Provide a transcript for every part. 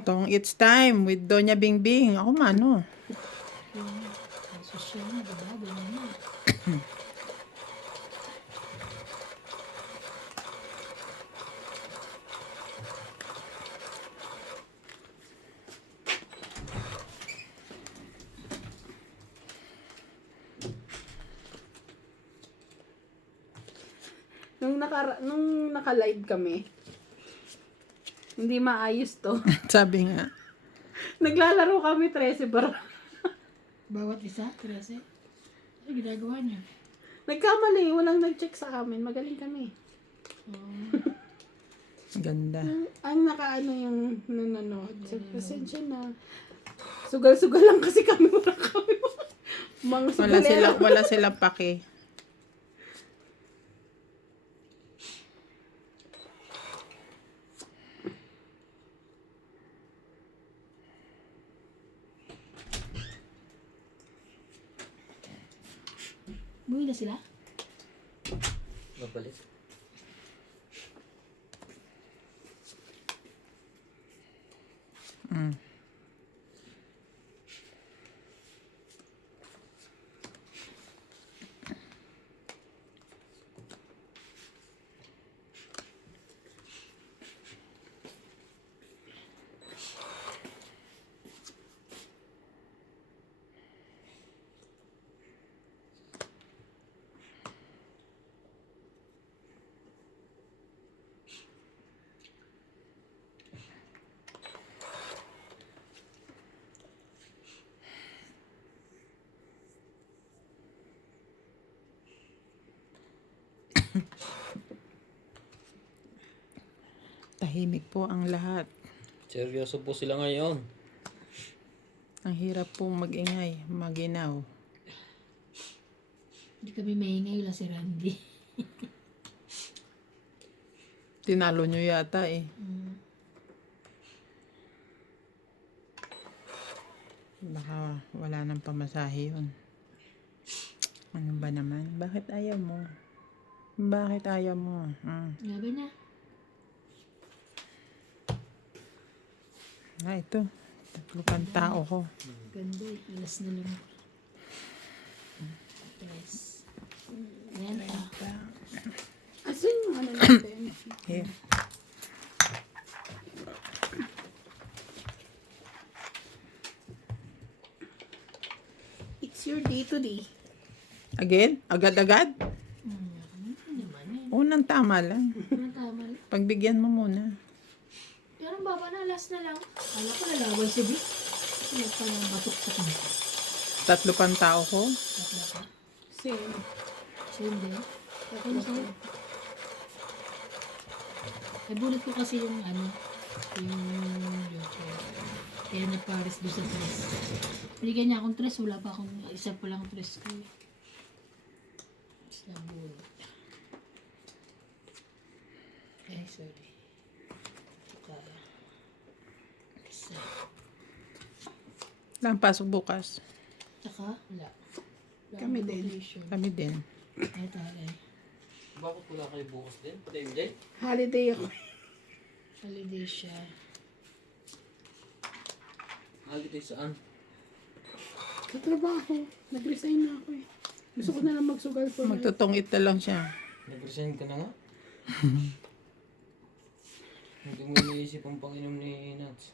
Tong It's Time with Doña Bingbing. Ako mano. Social na, diba? Ganyan na. Nung naka-live kami, hindi maayos to. Sabi nga. Naglalaro kami 13 bar. Bawat isa, 13. Ano ginagawa niya? Nagkamali, walang nag-check sa amin. Magaling kami. Ganda. Ang nakaano yung nanonood. So, pasensya na. Sugal-sugal lang kasi kami. Wala kami. Mga sugalero. Wala silang pake. Buhay na sila? Mabalik. Mm. Tahimik po ang lahat. Seryoso po sila ngayon. Ang hirap pong mag-ingay, maginaw. Hindi kami maingay, wala si Randy. Tinalo nyo yata eh. Baka wala nang pamasahe yun. Ano ba naman? Bakit ayaw mo? Bakit ayaw mo? Laban na. Ito. Tatlo pang tao ko. Ganda, ilas na lang. Yes. Ayan pa. Asan yung ano natin? Here. It's your day today. Again? Agad-agad? Naman eh. Unang tama lang. Ano tama lang. Pagbigyan mo muna. Pero ang baba na, last na lang. Kala ko nalaway si Vic. Ano pa lang batok-tok na. Tatlo pang tao ko. Tatla pa. Same. Same din. Okay na sa'yo. Nabunot ko kasi yung ano, yung joker. Kaya nagpares doon sa tres. Binigyan niya akong tres, wala pa akong isa pa lang tres ko. Tapos nabunot. Ay, sorry. Saka, isa. Lang pasok bukas. Saka, wala. Wala Kami akong din. vacation. Kami din. Ay, taray. Bakit wala kayo bukas din? MJ? Holiday ako. Holiday siya. Holiday saan? Sa trabaho. Nag-resign na ako eh. Gusto ko na lang magsugal for Magtutungit na lang siya. Nag-resign ka na nga? Hindi mo iniisip ang panginom ni Nats.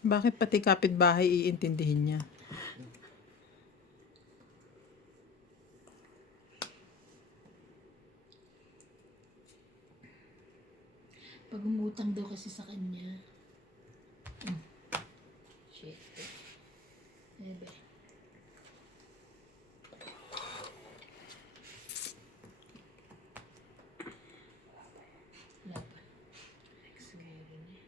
Bakit pati kapitbahay iintindihin niya? Pag umutang daw kasi sa kanya. Shit. Ebe. Wala pa. Sige, rin eh.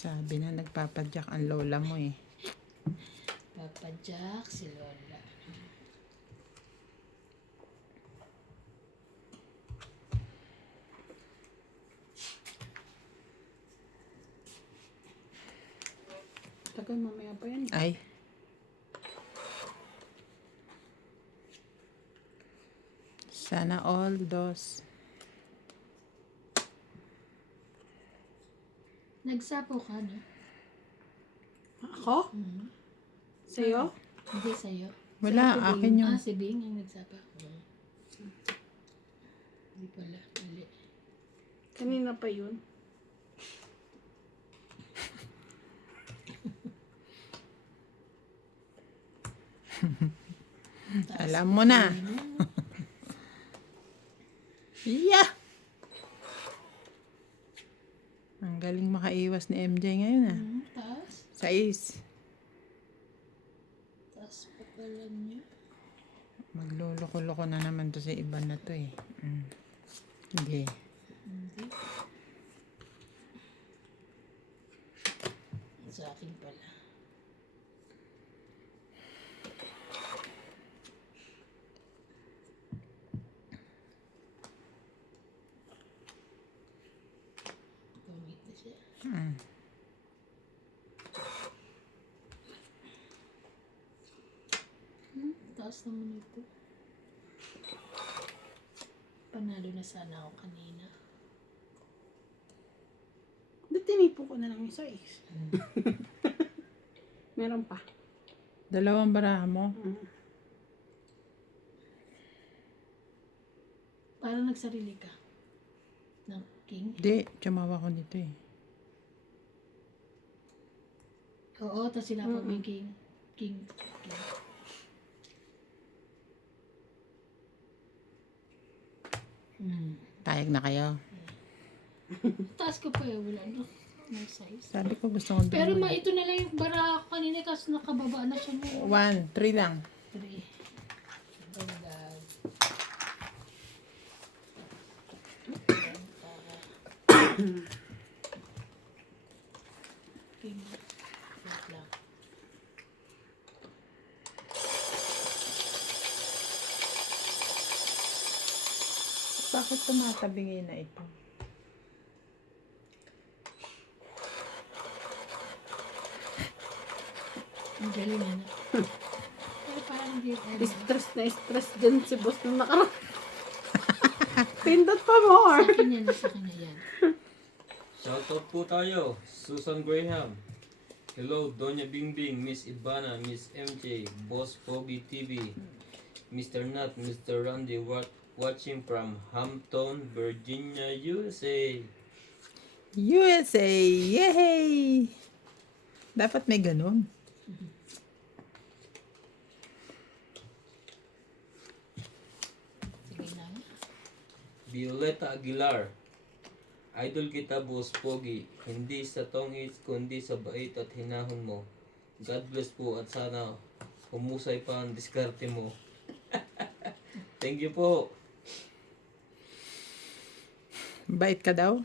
Sabi na nagpapadyak ang lola mo eh. Papa Jack, si Lola. Tagal mamaya pa yan. Ay. Sana all those. Nagsapo ka, no? Ako? Mhm. Sa'yo? Hindi sa'yo. Wala, Si Ate akin yun. Si Bing ang nagsapa. Hindi pala. Mali. Kanina pa yun. Alam mo na. Yeah! Ang galing makaiwas ni MJ ngayon ah. Taas. 6. Taas pa pala niya. Magluloko-loko na naman to sa iba na to eh. Sige. Hindi. Sa akin pala. Pamit na siya. Taas naman ito. Panalo na sana ako kanina. Ba't tinipo ko na lang yung size? Meron pa. Dalawang baraha mo. Parang nagsarili ka. Ng king. Hindi, tsumawa ko nito eh. Oo, tapos sinapa mo yung king. King. Tayag na kayo. Taas ko pa eh, wala na. May size. Sabi ko gusto ko Pero ito na lang yung bara ko kanina kasi nakababa na siya mo. 1, 3 lang. 3. Dagdag. King. Wait lang. Bakit tumatabingin na ito? Ang galing na. Pero parang hindi Stress na stress dyan si boss nung nakaraan. Pindot pa more. Sa akin yan, sa kanya yan. Shoutout po tayo, Susan Graham. Hello, Doña Bingbing, Miss Ibana, Miss MJ, Boss Pogi TV, Mr. Nat, Mr. Randy, watching from Hampton, Virginia, USA. USA! Yay! Dapat may ganun. Sige na. Violeta Aguilar. Idol kita, Boss Pogi. Hindi sa tongits, kundi sa bait at hinahon mo. God bless po at sana humusay pa ang diskarte mo. Thank you po. Bait ka daw?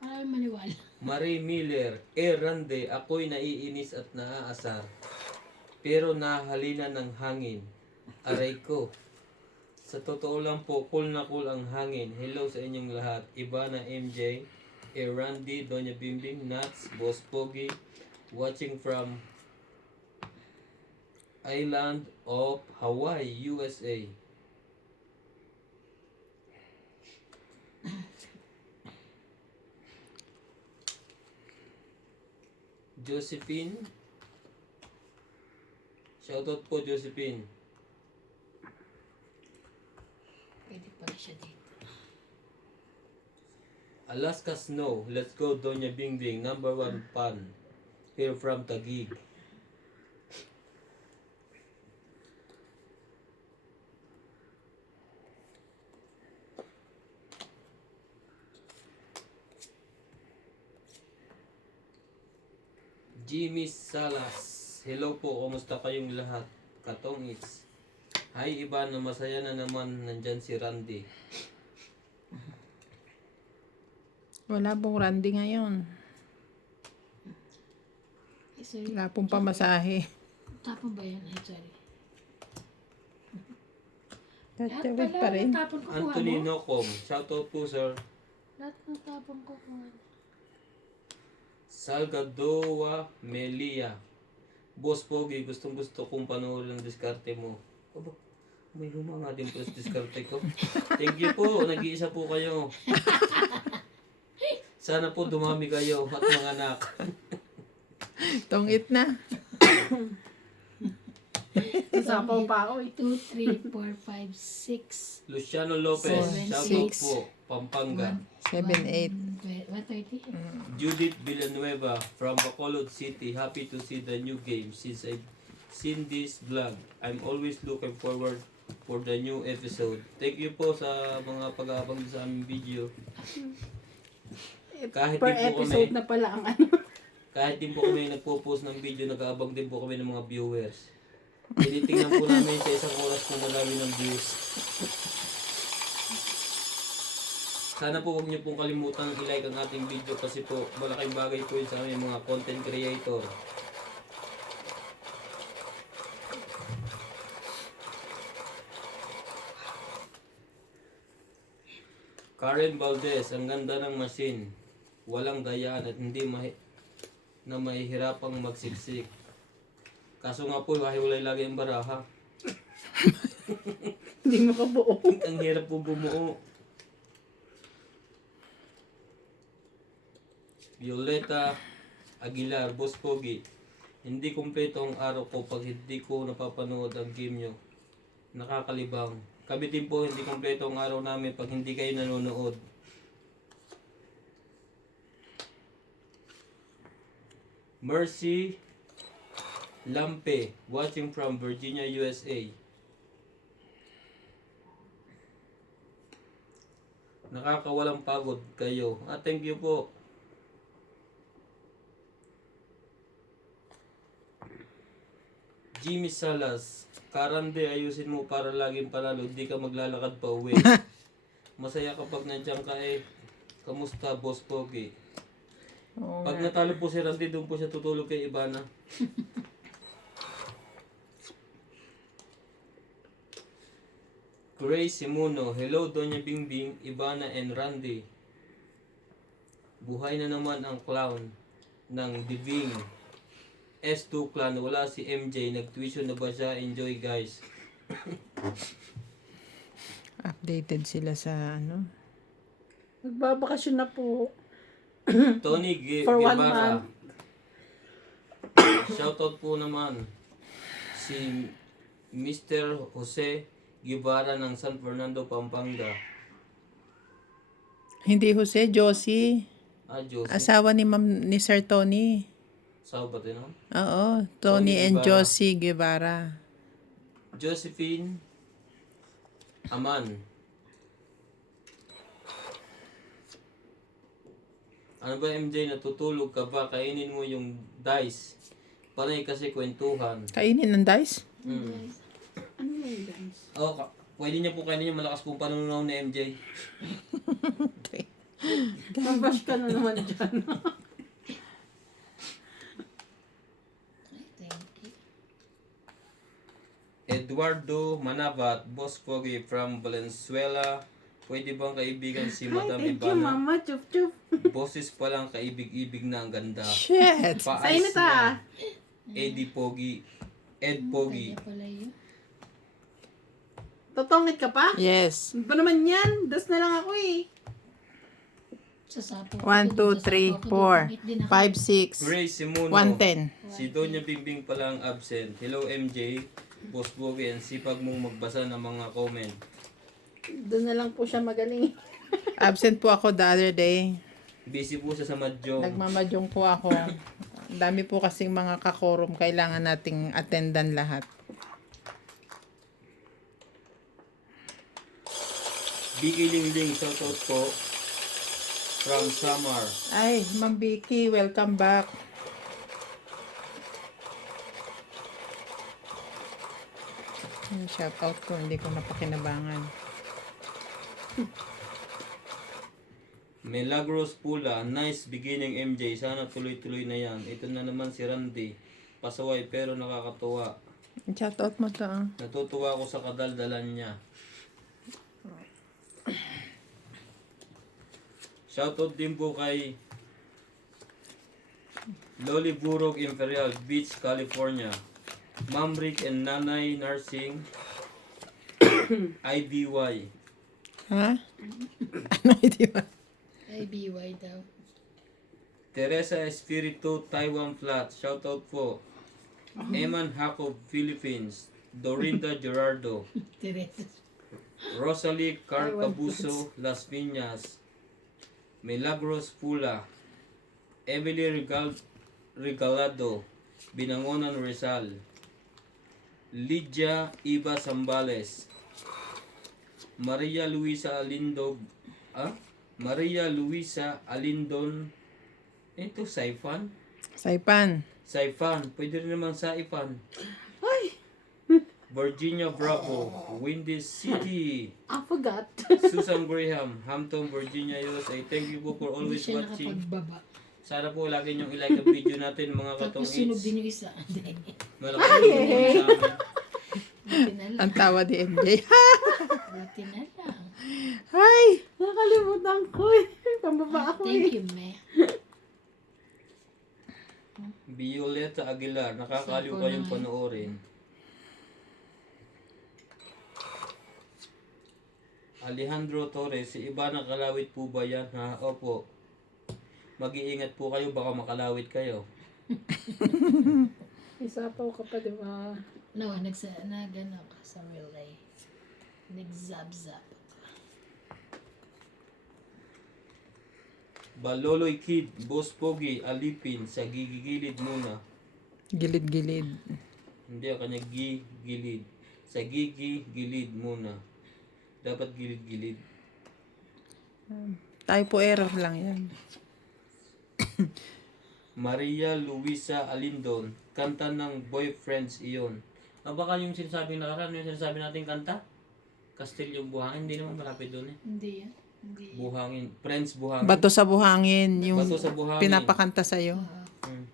Parang maniwala. Marie Miller, Rande, ako'y naiinis at naaasar. Pero nahalina ng hangin. Aray ko. Sa totoo lang po, cool na cool ang hangin. Hello sa inyong lahat. Iba na MJ, Randy, Doña Bimbing, Nuts, Boss Pogi, watching from Island of Hawaii, USA. Josephine. Shoutout po, Josephine. Pwede pala siya dito. Alaska Snow. Let's go, Doña Bingbing. Number 1 fan. Here from Taguig. Jimmy Salas. Hello po, kumusta kayong lahat? Katongits. Hi iba na masaya na naman nandyan si Randy. Wala pong Randy ngayon. Eh, sorry. Wala pong pamasahe. Tapon ba yan? Ay, sorry. Tatawid pa rin. Natapon ko kuha Anthony mo. Nocom. Shoutout po sir. Lahat ng tapon ko kuha mo. Salgadoa Melia. Boss Pogi, gustong gusto kong panoorin ang diskarte mo. Aba, may humanga din po sa diskarte ko. Thank you po, nag-iisa po kayo. Sana po dumami kayo at mga anak. Tongit na. Sapaw pa ako eh. 2, 3, 4, 5, 6. Luciano Lopez, Seven, shoutout six. po, Pampanga. 7-8. 130? Judith Villanueva from Bacolod City. Happy to see the new game since I've seen this vlog. I'm always looking forward for the new episode. Thank you po sa mga pag-aabang sa aming video. Kahit Per di po episode kami, na pala ang ano. kahit din po kami nagpo-post ng video, nag-aabang din po kami ng mga viewers. Tinitingnan po namin sa isang oras kung marami ng views. Sana po huwag niyo pong kalimutan i-like ang ating video kasi po malaking bagay po yun sa aming mga content creator. Karen Valdez, ang ganda ng machine. Walang dayaan at hindi na mahihirapang magsiksik. Kaso nga po, hiwalay lagi ang baraha. Hindi mo kabuo. Ang hirap po bumuo. Violeta Aguilar, Boss Pogi. Hindi kumpleto ang araw ko pag hindi ko napapanood ang game nyo. Nakakalibang. Kami din po hindi kumpleto ang araw namin pag hindi kayo nanonood. Mercy Lampe, watching from Virginia, USA. Nakakawalang pagod kayo. Thank you po. Jimmy Salas, Karande, ayusin mo para laging panalo, di ka maglalakad pa uwi. Masaya kapag nandiyan ka eh. Kamusta, Boss Pogi? Oo Pag nga. natalo po si Randy, doon po siya tutulog kay Ibana. Grace Simuno, hello Doña Bingbing, Ibana and Randy. Buhay na naman ang clown ng Diving. S2 Clan, wala si MJ, nag-tuition na ba siya? Enjoy guys. Updated sila sa ano. Nagbabakasyon na po. Tony For 1 Guevara. month. Shoutout po naman si Mr. Jose Guevara ng San Fernando, Pampanga. Hindi Jose, Josie. Josie. Asawa ni Sir Tony. Sao ba ito, no? Oo, Tony Tony and Guevara. Josie Guevara. Josephine Aman. Ano ba MJ, natutulog ka ba? Kainin mo yung dice. Panay kasi kwentuhan. Kainin ng dice? Mm. Ano yun guys? Pwede niya po kainin yung malakas pong panunaw ni MJ. Mabash ka na naman dyan. Thank you. Eduardo Manabat, Boss Pogi from Valenzuela. Pwede bang kaibigan si Hi, Madam thank you Ibana? mama. Chup chup. Boses pa lang kaibig-ibig na ang ganda. Shit! Sa Paayos init ah. Eddie Pogi. Ed Pogi. Kanya pala yun. Totongit ka pa? Yes. Ano ba naman yan? Das na lang ako eh. Sa sapo. 1, 2, 3, 4, 5, 6, Grace Simuno. 110. Si Doña Bimbing pala ang absent. Hello MJ. Boss Pogi. Ang sipag mong magbasa ng mga comment. Doon na lang po siya magaling. Absent po ako the other day. Busy po siya sa Madjong. Nagmamadyong po ako. Ang dami po kasing mga kakorum. Kailangan nating attendan lahat. Vicky Lingling. Shoutout po. From Samar. Ay, Ma'am Vicky, welcome back. Shout out ko, hindi ko napakinabangan. Milagros Pula, nice beginning MJ. Sana tuloy-tuloy na yan. Ito na naman si Randy. Pasaway pero nakakatuwa. Shout out mo to. Natutuwa ako sa kadaldalan niya. Shoutout din po kay Loli Burog Imperial Beach, California. Ma'am Rick and Nanay Nursing, IBY. Ha? Ano hindi ba? IBY daw. Teresa Espiritu, Taiwan Flat. Shoutout po. Eman Jacob, Philippines. Dorinda Gerardo. Teresa. Rosalie Carcabuso, Las Piñas. Milagros Pula. Emily Regalado, Binangonan, Rizal. Lydia Iba Zambales. Maria Luisa Alindon. Ito, Saifan. Saifan. Pwede rin naman Saifan. Ay, Virginia Bravo. Windy City. I forgot. Susan Graham, Hampton, Virginia, USA. Thank you po for Hindi always siya watching. nakapagbaba. Sana po lagi niyong ilike ang video natin mga Tapos katong sunog hits. din yung isa. Malaki video naman sa amin. Buti na lang. Ang tawa ni MJ. Buti na lang. Ay! Nakalimutan ko eh. Pambaba ako Thank eh. you, me. Violeta Aguilar, nakakaliw kayong panoorin. Alejandro Torres, si Ivana Kalawit po ba yan? Ha? Opo. Mag-iingat po kayo, baka makalawit kayo. Isapaw ka pa, di ba? No, nagano ka sa relay. Nagzap-zap. Baloloy Kid, Boss Pogi, Alipin, sa gigigilid muna. Gilid-gilid. Hindi ang kanya gilid. Sa gigigilid muna. Dapat gilid-gilid. Typo error lang yan. Maria Luisa Alindon, kanta ng Boyfriends iyon. Baka yung sinasabing nakaraan, yung sinasabi natin kanta? Castilyong Buhangin, hindi naman malapit doon eh. Hindi yan. Hindi. Buhangin, Friends Buhangin. Bato sa buhangin. Yung Bato sa buhangin. pinapakanta sa'yo. Hmm.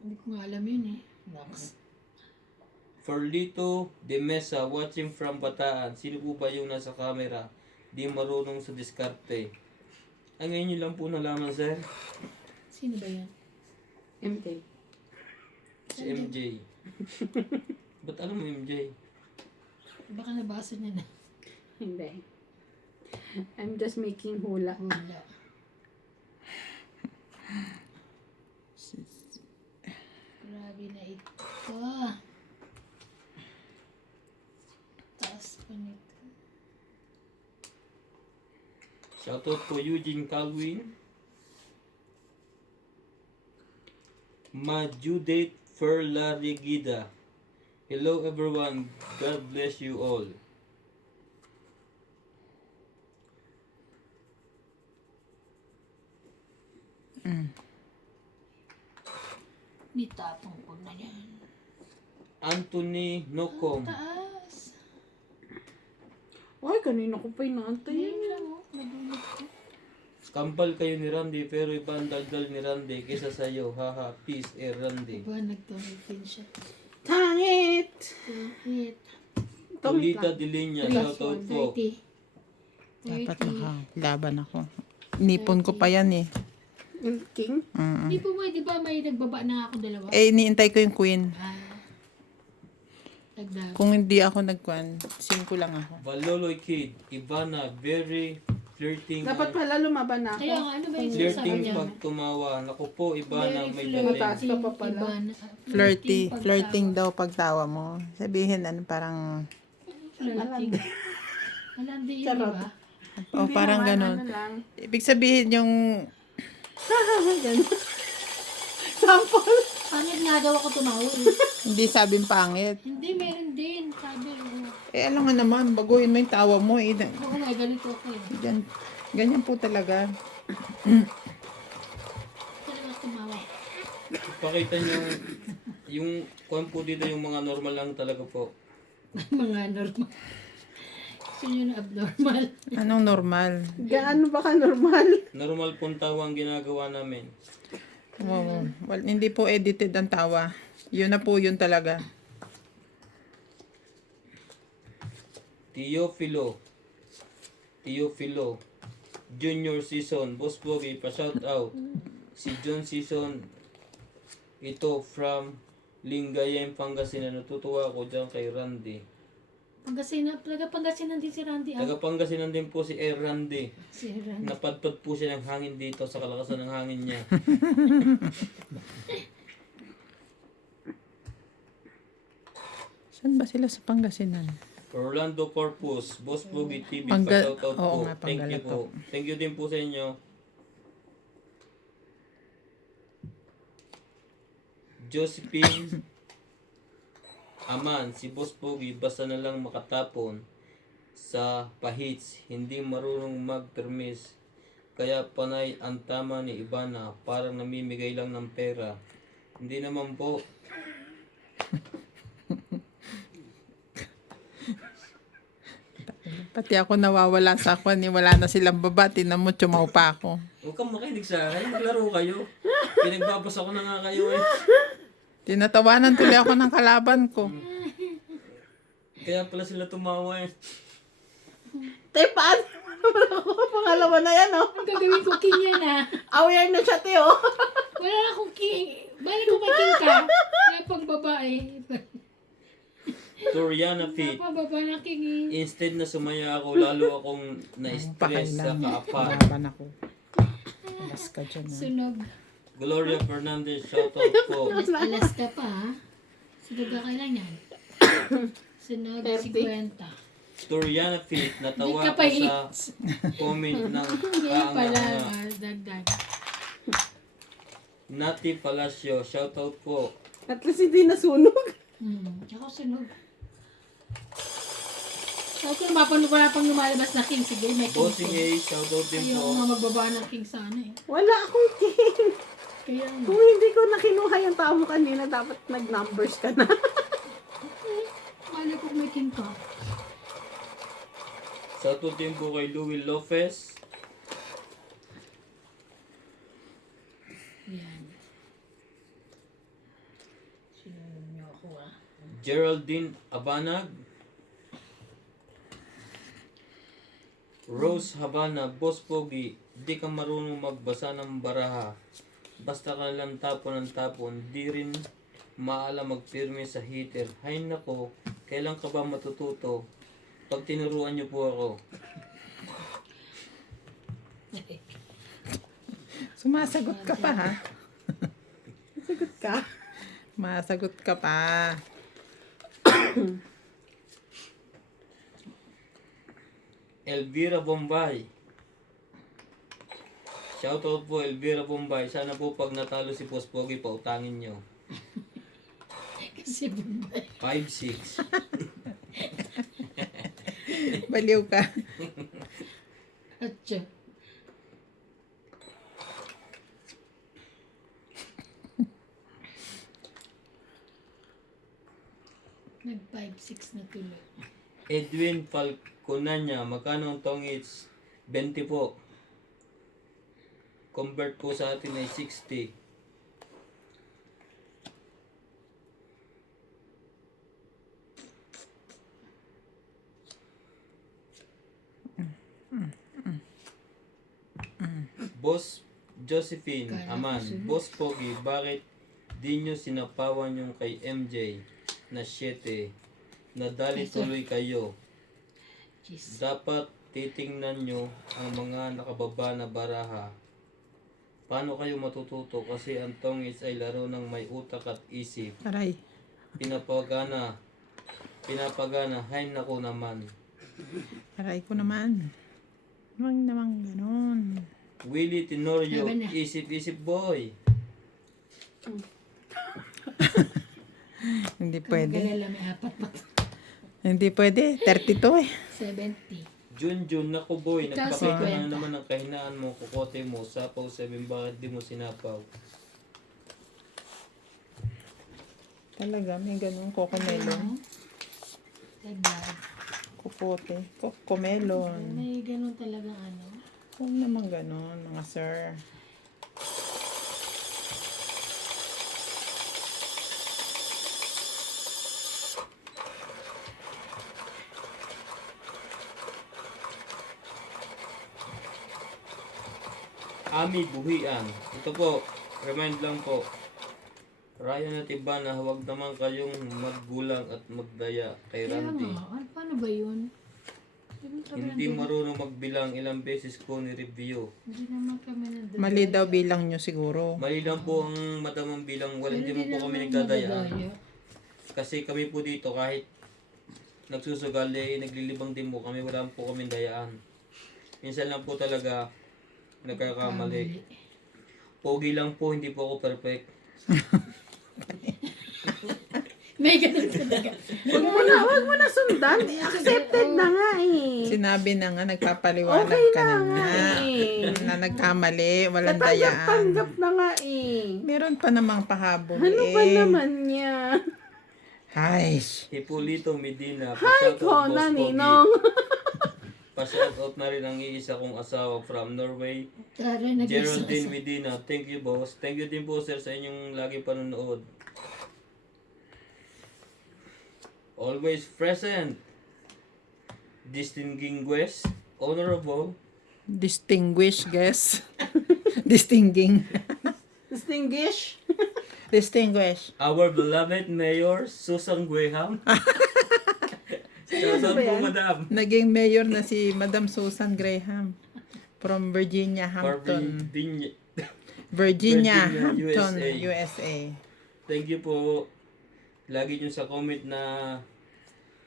Hindi ko nga alam yun eh. Next. Ferlito de Mesa, watching from Bataan. Sino po ba yung nasa camera? Di marunong sa diskarte. Ay, ngayon nyo lang po nalaman, sir. Sino ba yan? MJ. Si MJ. Ba't alam mo MJ? Baka nabasa niya na. Hindi. I'm just making hula. Wala. Grabe na ito. Taas pa nito. Shoutout po Eugene Calvin. Majudate Ferlarigida. Hello everyone. God bless you all. Nitapong ko na yan. Anthony Nocom. Taas. Ay, kanina ko pa inaantay. Ayun lang oh. Nabunod ko. Kampal kayo ni Randy pero iba ang daldal ni Randy kaysa sa'yo. Haha, peace Randy. Diba nagtumitin siya. Tangit! Hit. Tulita Dilinya, shoutout po. 30. Dapat makalaban ako. Nipon ko pa yan eh. Yung king? Hindi po di ba may nagbaba na ako dalawa? Eh, iniintay ko yung queen. Nagdab. Kung hindi ako nagkwan, 5 lang ako. Baloloy Kid, Ivana, very flirting. Dapat pala lumaban na Kaya ako. nga, ano ba yung sinasabi Flirting niya? pag tumawa. Naku po, Ivana, may Mataas dating. ka pa pala. Flirting daw pagtawa mo. Sabihin, ano, parang, Flirting. Malandi yun, di Charot. ba? o parang Ano ganon. lang. Ibig sabihin yung, Ganun. Sample. Pangit nga daw ako tumawa eh. hindi sabing pangit. Hindi, meron din. Sabi, Eh, alam nga naman, baguhin mo yung tawa mo. Eh, oo nga, ganito ako eh. ganyan po talaga. Talaga tumawa. Pakita nyo, yung kwan po dito, yung mga normal lang talaga po. Mga normal. Gusto nyo na abnormal. Anong normal? Gaano ba ka normal? Normal pong tawa ang ginagawa namin. Well, hindi po edited ang tawa. Yun na po yun talaga. Teofilo, Junior Season, Boss Pogi, pa-shout out. Si John Season, Ito from Lingayen, Pangasinan. Natutuwa ako dyan kay Randy. Pangasinan din si Randy. Taga Pangasinan din po si Randy. Si Randy. Napadpad po siya ng hangin dito sa kalakasan ng hangin niya. Saan ba sila sa Pangasinan? Orlando Corpus, Boss Pogi TV, pa-shoutout Oo po. nga, Thank you Panggalatok. po. Thank you din po sa inyo. Josephine Aman, si Boss Pogi, basta na lang makatapon sa pahits, hindi marunong mag-permis. Kaya panay ang tama ni Ibana, parang namimigay lang ng pera. Hindi naman po. Pati ako nawawala sa kwan, wala na silang baba, tinan mo, tsumaw pa ako. Huwag kang makinig sa akin, maglaro kayo. Pinagbabasa ko na nga kayo eh. Tinatawanan tuloy ako ng kalaban ko. Kaya pala sila tumawa eh. Te, paano naman ako? Pangalawa na yan, oh. Ang gagawin ko king yan ah. Aware na siya, te, oh. Wala akong king. Balik ko may king ka. Wala pang babae. Toriana Fit. Wala pang babae na king eh. Instead na sumaya ako, lalo akong na-stress sa Pakailan. kaapa. Kalaban ako. Alas ka dyan. ah. Sunog. Gloria Fernandez, shoutout po. Alas ka pa ha. Sunog ka kailan yan? Sunog 30. 50. Toriana Fit, natawa Hindi ka ko pa sa comment ng Ngayon pala. kaanga. Dagdag. Nati Palacio, shoutout po. At least hindi nasunog. Ako sunog. So kung wala pang lumalabas na king, siguro may king. Bossing A, shoutout din Ayaw po. nga magbaba ng king sana eh. Wala akong king. Kaya Kung hindi ko nakinuha yung tao mo kanina, dapat nag-numbers ka na. mali ko may king ka. Shoutout din po kay Louie Lopez. Yan. Sinunod niyo ako ah. Geraldine Abanag. Rose Habana, Boss Pogi, di ka marunong magbasa ng baraha. Basta ka lang tapon ng tapon, di rin maalam magpirme sa heater. Hay nako, kailan ka ba matututo? Pag tinuruan niyo po ako. Sumasagot ka pa ha. Sagot ka. Masagot ka pa. Elvira Bombay. Shoutout po Elvira Bombay. Sana po pag natalo si Boss Pogi, pautangin niyo. Kasi Bombay. 5-6. Baliw ka. Atcha. Nag 5-6 na tuloy. Edwin Falconanya, magkano ang tongits? 20 po. Convert po sa atin ay 60. Boss Josephine Aman, Boss Pogi, bakit di nyo sinapawan yung kay MJ na 7? Nadali tuloy kayo. Jeez. Dapat titingnan nyo ang mga nakababa na baraha. Paano kayo matututo? Kasi ang tongits ay laro ng may utak at isip. Aray. Pinapagana, hay nako naman. Aray ko naman. Huwag naman ganun. Willie Tenorio, Laban na. isip-isip boy. Hindi pwede. Magalala may apat pa. Hindi pwede. 32 eh. 70. Junjun, naku boy, Ikaw, nagpakita 50. na naman ng kahinaan mo, kukote mo, sapaw 7, bakit di mo sinapaw? Talaga, may ganun. Cocomelon. Dagdag. Kukote. Cocomelon. May ganun talagang ano. Huwag naman ganun, mga sir. Ami Buhian. Ito po, remind lang po. Ryan at Ivana, huwag naman kayong maggulang at magdaya kay Kaya Randy. nga, paano ba yun? Hindi marunong magbilang, ilang beses ko ni-review. Hindi naman kami nandadaya. Mali daw bilang nyo siguro. Mali lang po ang matamang bilang, wala hindi mo po kami naman nagdadayaan. madadaya. Kasi kami po dito kahit nagsusugal eh, naglilibang din po kami, wala po kami dayaan. Minsan lang po talaga nagkakamali. Pogi lang po, hindi po ako perfect. May ganun talaga. Wag mo na sundan. Accepted na nga eh. Sinabi na nga, nagpapaliwanag Okay ka na na nga nga. eh. Na nagkamali, walang dayaan. Tanggap na nga eh. Meron pa namang pahabol Ano eh. ba naman niya? Hais. Hipólito Medina, Hi pa-shoutout ko, Boss Pogi. naninong. Pa-shoutout na rin ang iisa kong asawa from Norway, Tara, Geraldine Medina. Thank you, boss. Thank you din po, sir, sa inyong lagi panonood. Always present. Distinguished, honorable, Distinguished guest. Distinguing. Distinguish. Distinguished. our beloved Mayor, Susan Graham. Shoutout ba po, yan? madam. Naging mayor na si Madam Susan Graham. From Virginia For Hampton. Virginia. Virginia Virginia, Hampton, USA. USA. Thank you po. Lagi nyo sa comment na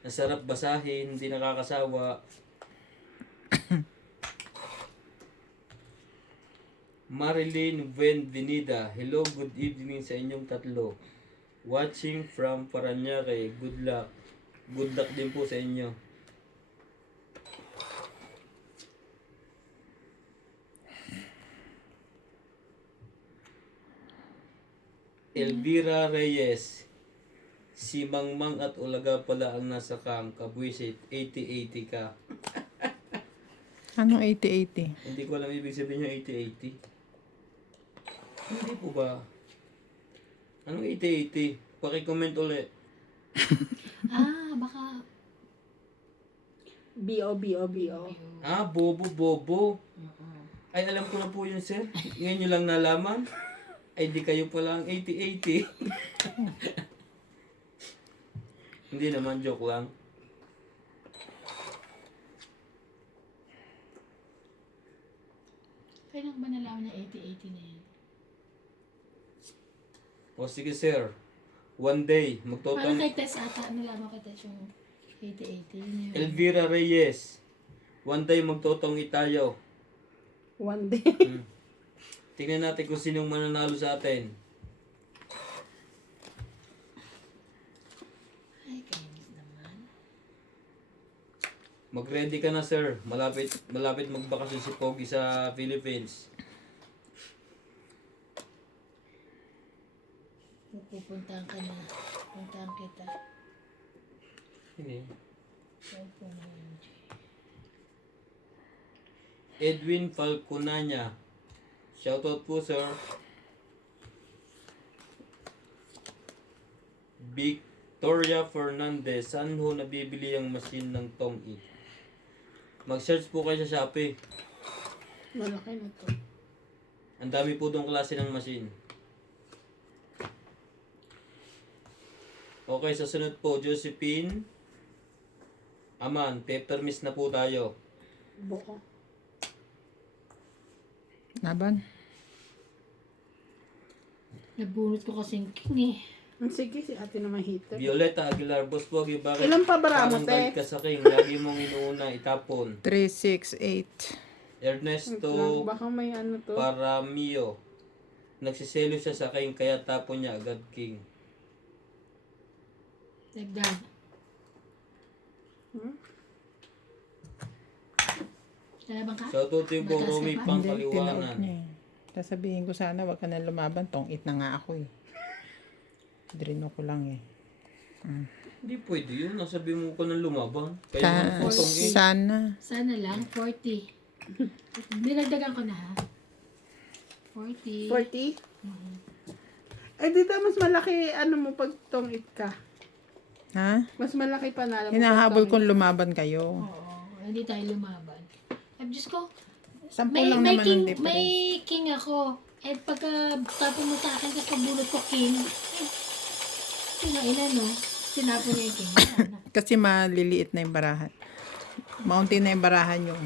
nasarap basahin, hindi nakakasawa. Marilyn Venida, hello, good evening sa inyong tatlo. Watching from Paranaque, good luck. Good luck din po sa inyo. Elvira Reyes, si Mangmang at Ulaga pala ang nasa cam, kabwisit, 80-80 ka. Anong 80-80? Hindi ko alam ibig sabihin yung 80-80. Hindi po ba? Anong 80-80? Paki-comment ulit. Baka B.O. Ah, bobo. Ay, alam ko na po yun, sir. Ngayon nyo lang nalaman. Ay, di kayo pala ang 80-80. Hindi naman, joke lang. kailan ba nalaman na 80-80 na yan? O sige, sir. One day, Parang magtotong... kay Tess ata, nalaman kay Tess yung 80-80. Yun yun. Elvira Reyes. One day, magtotongi tayo. One day. Tingnan natin kung sinong mananalo sa atin. Ay, kainis naman. Mag-ready ka na, sir. Malapit magbakasyon si Pogi sa Philippines. Pupuntahan ka na. Puntahan kita. Hindi. Cellphone mo yun, Jay. Edwin Falconanya. Shoutout po, sir. Victoria Fernandez. Saan ho nabibili ang machine ng Tong-i? Mag-search po kayo sa Shopee. Malaki na to. Ang dami po doong klase ng machine. Okay, sa sunod po, Josephine Aman, peppermint na po tayo. Buko. Laban. Nabunot ko kasing king eh. Sige, si ate naman hitter. Violeta Aguilar, Boss Pogi, bakit Ilan pa bara mo, parang te? galit ka sa king? Lagi mong inuuna, itapon. 3, 6, 8. Ernesto Baka may ano to. Paramio. Nagsiselo siya sa king, kaya tapon niya agad king. Dagdag. Lalaban ka? So, tutoy po, Mataas ka Romy, pa? pang Hindi, tinood kaliwanan. niya eh. Sasabihin ko sana, wag ka na lumaban. Tong-it na nga ako eh. Drino ko lang eh. Hindi pwede yun. Nasabi mo ko ng lumabang. Kaya Sa- nga po tong king. sana. Sana lang, 40. Dinagdagan ko na ha. 40. 40? Eh, dito mas malaki, ano mo, pag tong-it ka. Ha? Mas malaki panalo mo. Hinahabol pag kong lumaban kayo. Oo, hindi tayo lumaban. Ay, Diyos ko, 10 may, lang may naman king, ang difference. may king ako. Eh, pagka tapon mo sa akin, tapos pagbulot ko king, sinaina, no? Sinapon niya yung king. Wala na. Kasi maliliit na yung barahan. Maunti na yung barahan yung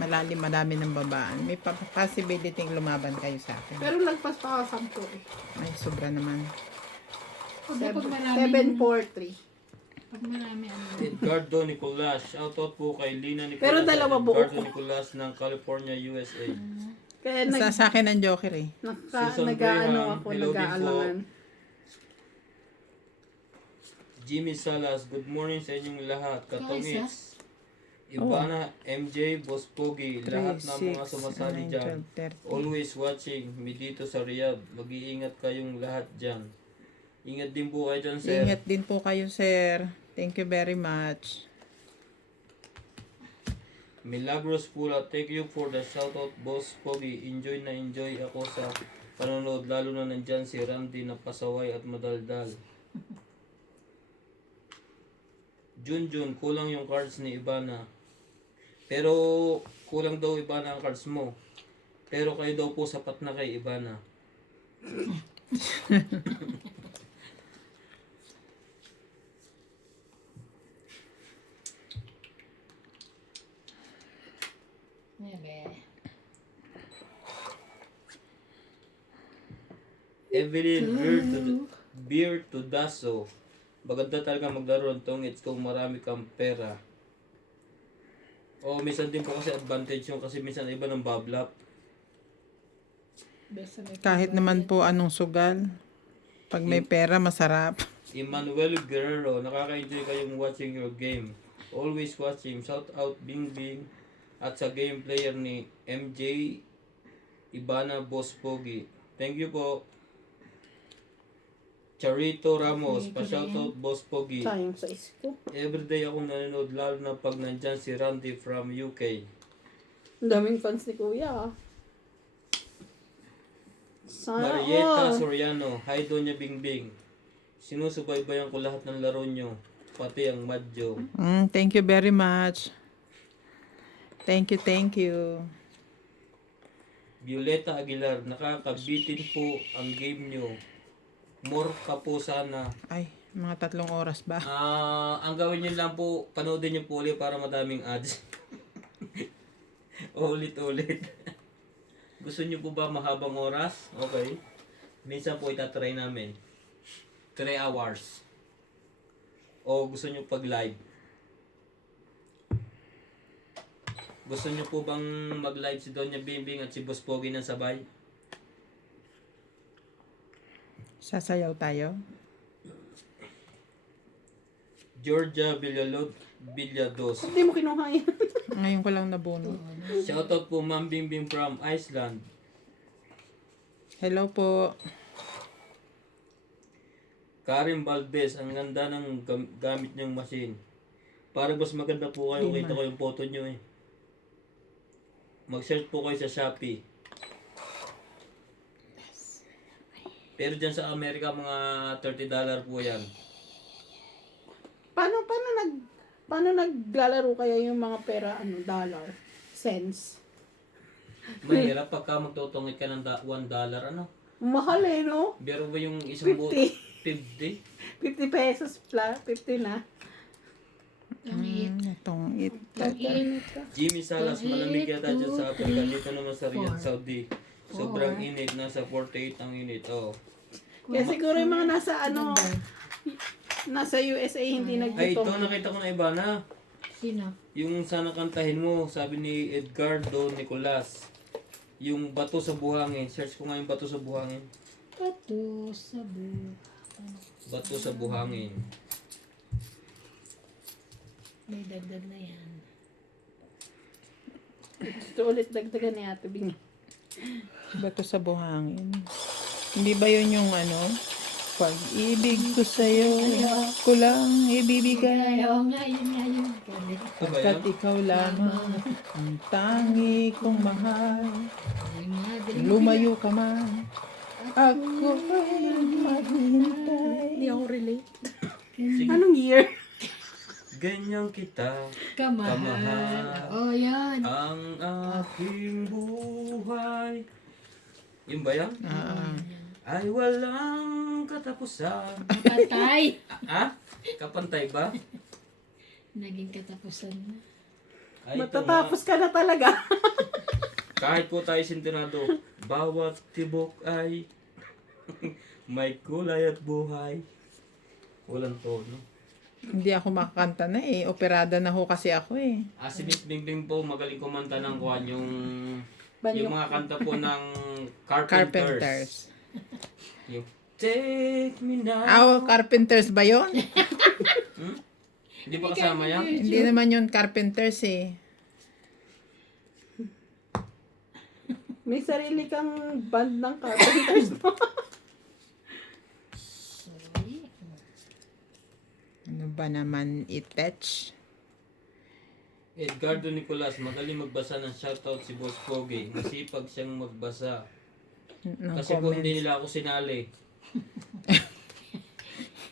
malalim, marami ng babaan. May possibility lumaban kayo sa akin. Pero lagpas pa ako 10 eh. Ay, sobra naman. Pag marami, 743. pag marami, ano. Edgardo Nicolas. Shoutout po kay Lina Nicolas. Pero dalawa at buo Edgardo ko. Nicolas ng California, USA. Kaya Sa akin ang joker eh. Susan nag-ano Graham, ako, hello din po. nag-aalangan. Jimmy Salas, good morning sa inyong lahat. Katongits. Oh. Ivana, MJ, Boss Pogi, lahat ng mga sumasali dyan. 12, 30. Always watching me dito sa Riyadh. Mag-iingat kayong lahat dyan. Ingat din po kayo dyan, sir. Ingat din po kayo, sir. Thank you very much. Milagros Pula, thank you for the shoutout, Boss Pogi. Enjoy na enjoy ako sa panonood, lalo na nandyan si Randy na pasaway at madaldal. Junjun, kulang yung cards ni Ibana. Pero kulang daw Ibana ang cards mo. Pero kayo daw po sapat na kay Ibana. Evelyn Beer to Daso. Maganda talaga maglaro ng tongits kung marami kang pera. O minsan din po kasi advantage yung kasi minsan iba ng bablap. Kahit naman po anong sugal. Pag may pera, masarap. Emmanuel Guerrero, nakaka-enjoy kayong watching your game. Always watching. Shout out Bing Bing at sa game player ni MJ Ibana Boss Pogi. Thank you po. Charito Ramos, pa-shoutout Boss Pogi. Sayang sa isko. Everyday akong nanonood lalo na pag nandyan si Randy from UK. Ang daming fans ni Kuya. Sana Marieta all. Soriano, hi Donya Bingbing. Sinusubaybayan ko lahat ng laro nyo, pati ang Madjo. Thank you very much. Thank you, thank you. Violeta Aguilar, nakakabitin po ang game nyo. More pa po sana. Ay, mga 3 oras ba? Ang gawin nyo lang po, panoodin nyo po ulit para madaming ads. Ulit-ulit. Gusto nyo po ba mahabang oras? Okay. Minsan po itatry namin. 3 hours. O gusto nyo pag live? Gusto nyo po bang mag-live si Donya Bimbing at si Boss Pogi ng sabay? Sasayaw tayo? Georgia Villados. Hindi mo kinuha yan. Ngayon ko lang nabuno. Shoutout po Ma'am Bimbing from Iceland. Hello po. Karim Valdez, ang ganda ng gamit niyong machine. Para mas maganda po kayo, kita ko yung photo niyo eh. Mag-search po kayo sa Shopee. Pero dyan sa Amerika, mga $30 po yan. Paano naglalaro kaya yung mga pera, dollar, cents? Mahirap pagka magtutungit ka ng $1, ano? Mahal eh, no? Pero ba yung isang buo? 50. 50? 50 pesos plus, 50 na. Itong it. Jimmy Salas, malamig yata dyan sa Africa. Dito naman sa Riyadh, Saudi. Sobrang init, nasa 48 ang init. Oh. Kaya siguro yung mga nasa USA hindi Ay, ito nagtutong. nakita ko na iba na. Sino? Yung sana kantahin mo, sabi ni Edgardo Nicolas. Yung Bato sa Buhangin. Search ko nga yung Bato sa Buhangin. Pato sa Bato sa Buhangin. May dagdag na yan. Gusto ulit dagdagan ni Ate Bing. Bato sa buhangin. Hindi ba yun yung pag-ibig ko sa'yo, ko lang ibibigay. Oo nga, yun nga yun. Ito ba Kat yan? ikaw lamang ang tangi kong mahal. Ay nga, dali. Lumayo ka man, ako ay maghihintay. Hindi ako relate. Sige. Anong year? Ganyan kita, Kamahal. kamahal. Oo, yan. Ang aking buhay. Yun ba yan? Ah, Ay walang katapusan. Patay! Ah? Kapantay ba? Naging katapusan na. Ay, ito nga. Matatapos ka na talaga. Kahit po tayo sintonado, bawat tibok ay may kulay at buhay. Walang tono. hindi ako makakanta na eh. Operada na ho kasi ako eh. Si Miss Bingbing po magaling kumanta ng kuhan yung Banyo. mga kanta po ng Carpenters. Carpenters. Yung Take me now. Carpenters ba yon? Hindi ba kasama yan? Hindi naman yun Carpenters eh. May sarili kang band ng carpenters mo. Sorry. Ano ba naman itech? Edgardo Nicolas, magaling magbasa ng shoutout si Boss Pogi. Masipag siyang magbasa. Ng Kasi kung hindi comments. nila ako sinali.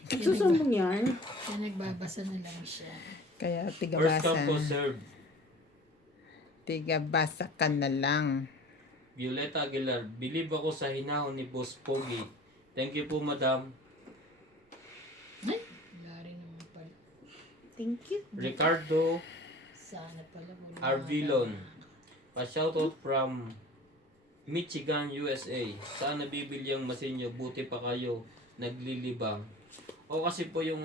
Susumong yan. Kaya nagbabasa na lang siya. Kaya First come po, tigabasa. serve. Tigabasa ka na lang. Violeta Aguilar, believe ako sa hinahon ni Boss Pogi. Thank you po, madam. Ay, wala rin naman pala. Thank you. Ricardo Sana pala wala. Arvilon, pa-shoutout from Michigan, USA. Sana bibilyang masinyo, buti pa kayo naglilibang. O kasi po yung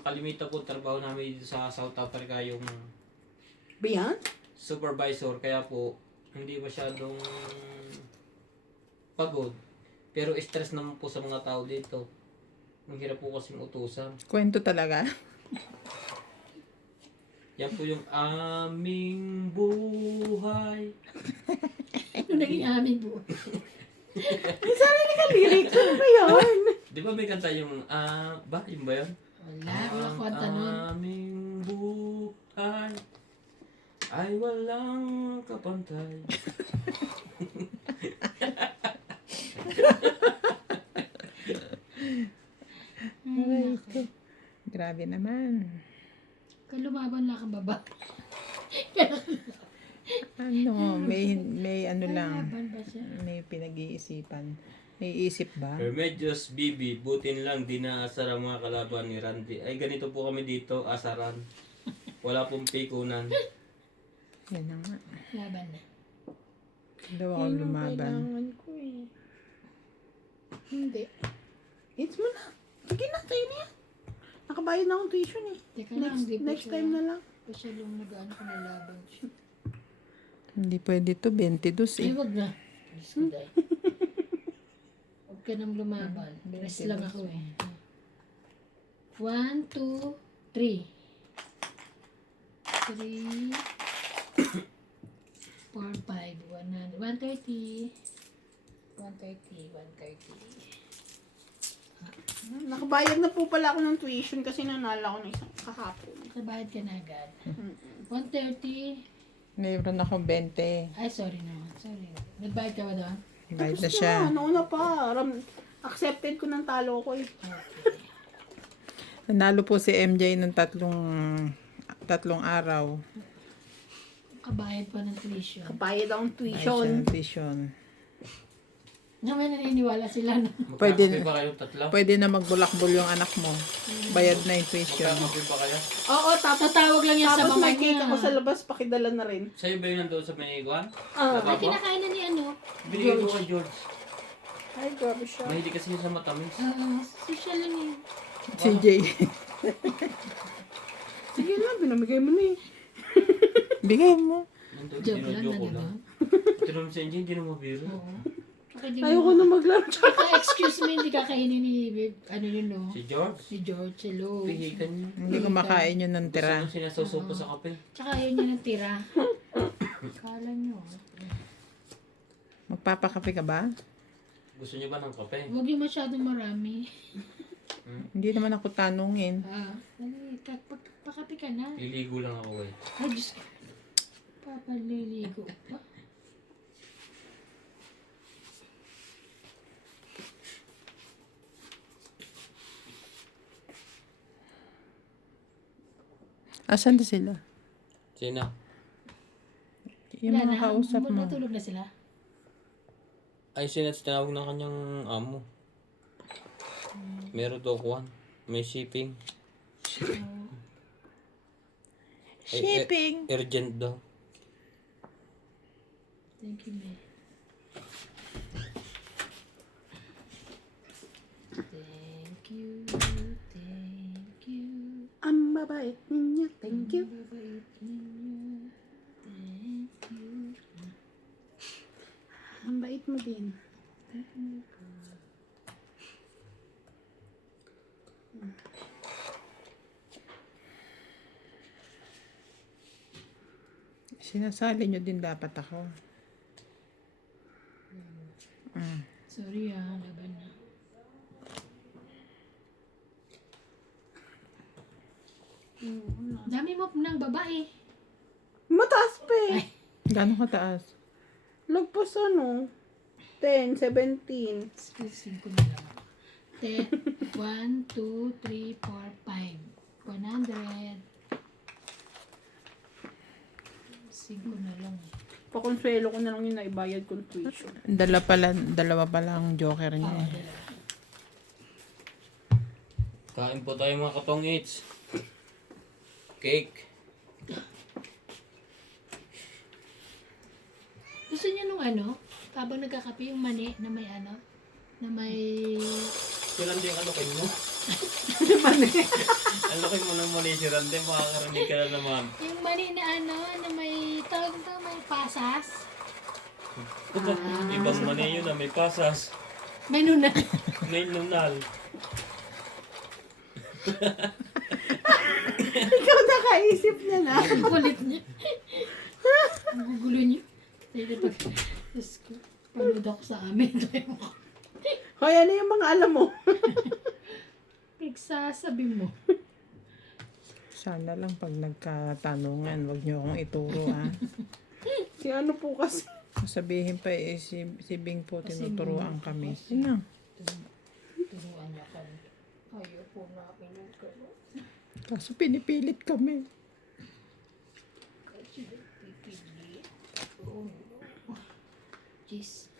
kalimitan po trabaho namin dito sa South Africa, yung Biyan? supervisor, kaya po hindi masyadong pagod. Pero stress naman po sa mga tao dito. Ang hirap po kasing utusan. Kwento talaga. Yan po yung aming buhay. Ano naging aming buhay? Lyrics ano ba yun? Di ba may kanta yung, ba? Yung ba yun? Wala ko kanta nun. aming buhay ay walang kapantay. Aray ko. Grabe naman. Kung lumaban lang kang baba. Ano, may ano lang. Laban ba siya? May pinag-iisipan. May isip ba? Remedios Bibi, butin lang di naasar ang mga kalaban ni Randy. Ay ganito po kami dito, asaran. Wala pong pikunan. Yan na nga. Laban na. Daw ako Yun ang lumaban. kailangan ko eh. Hindi. It's mo na. Sige na, tayo na yan. Nakabayad na akong tuition eh. Teka lang, Next, hindi pa next siya. time na lang. Pa siya lang nag-ano kung nalaban siya. Hindi pwede to, 22 Ay, eh. wag na. Diyos ko dahil. Huwag ka nang lumaban. Rest lang ako eh. 1, 2, 3. 3, 4, 5, 100, 130. 130, 130. Nakabayad na po pala ako ng tuition kasi nanala ako ng isang kahapon. Nabayad ka na agad. 130. Mayroon ako 20. Ay, sorry naman. Sorry. Nagbayad ka ba doon? Bayad na Tapos siya. na, nauna pa. Accepted ko ng talo ko eh. Okay. Nanalo po si MJ ng tatlong araw. Kabayad pa ng tuition. Kabayad akong Ay, siya tuition. ng tuition. Naman naniniwala sila na. Pwede Magkakape na. ba kayo tatlo? Pwede na magbulakbol yung anak mo. Bayad na yung tuition. Magkakape ba kayo? Oo, tapos Tatawag lang yan sa tapos mama may cake niya. ako sa labas, pakidala na rin. Sa'yo ba yun nandoon sa may iguan? Ah, Ay, kinakain na ni ano. Binigay ko kay George. ay, grabe siya. Mahilig kasi siya sa matamis. Social lang yun. Si Jay. Sige lang, binamigay mo na eh. Bigay mo. Nandun, Joke lang dinodyo ko na lang. doon. Ito naman si NJ, hindi na mabiro. Oo. Bakit di Ayoko mo- na maglaro. Excuse me, hindi kakainin ni, ano yun no? Si George, Si George, hello. pihikan niya. Hindi ko makain yun ng Gusto tira. nyo sinasawsaw pa sa kape. Tsaka yun yun ang tira. Kala nyo. Magpapakape ka ba? Gusto nyo ba ng kape? Huwag yung masyadong marami. Hindi naman ako tanungin. Dali, pakapi ka na. Liligo lang ako eh. Ay, Diyos ko. Papaliligo pa. Asan na sila? Sino? Yung mga kausap mo. Natulog na sila. Ay, sinats tinawag ng kanyang amo. Meron daw kuhan. May shipping. Shipping. Urgent daw. Thank you, May. Thank you, thank you. Ang babait ninyo. Thank you. Mababait ninyo. Thank you. Ang bait mo din. Sinasali nyo din dapat ako. Sorry laban na. Dami mo ng babae. Mataas pa eh. Gano'ng kataas? Lagpas ano? 10, 17. Spacing ko na lang. 1, 2, 3, 4, 5. 100. 5 na lang. Pakonsuelo ko na lang yung naibayad kong tuition. Dalawa pala ang joker niya eh. Kain po tayo mga katongits. Cake. Gusto niya nung ano? Habang nagkakape yung mani na may ano? Na may... Sirande ang alukin mo. Alukin mo ng mali, Sirande. Makakarinig ka na naman. Yung mani na ano? Na may tawag to, may pasas. Ibang mani yun na may pasas. May nuna. May nunal. Ikaw nakaisip niya na. Ang kulit niya. Ang gulo niya. Dahil pag... Diyos ko. Panood ako sa amin. Hoy, ano yung mga alam mo? Pagsasabi mo. Sana lang pag nagkatanungan, wag nyo akong ituro ha. Si ano po kasi. Sabihin pa eh, si Bing po Kasi tinuturuan mo- kami. kasi- Sino? Turuan niya kami. Ayaw po namin yung gano'n. Kaso pinipilit kami. Kasi pipili. Oh no. Jeez.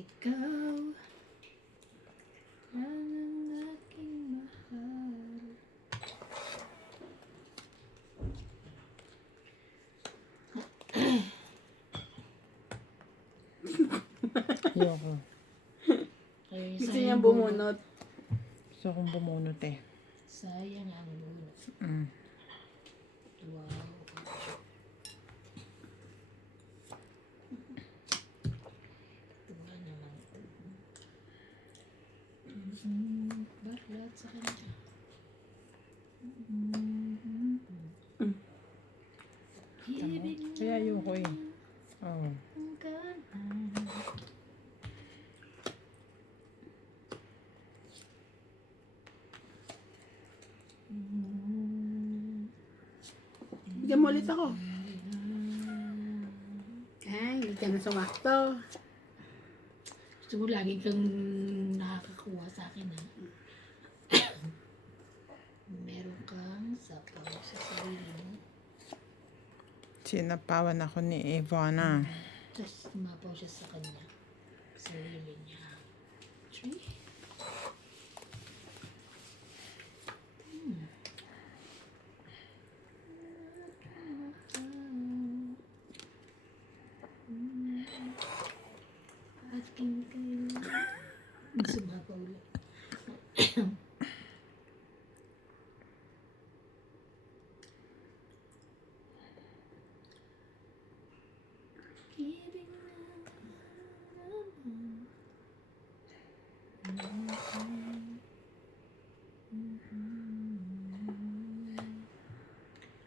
Ikaw ang aking mahal. Ayoko. Kaya Gusto sayang niya bunot. bumunot. Gusto kong bumunot eh. Sayang ang bunot. Mm. Wow. Ito nga naman. Baklat sa kanya. Ibig Kaya ayoko eh. Oh. ka na. Bigyan mo ulit ako. Ay, hindi ka na sumakto. Gusto mo lagi kang nakakakuha sa akin, ha? Meron kang sapaw sa sarili mo. Sinapawan ako ni Ivana. Tapos tumapaw siya sa kanya. Sarili niya. 3. Aking kailangan. Sumapaw ulit.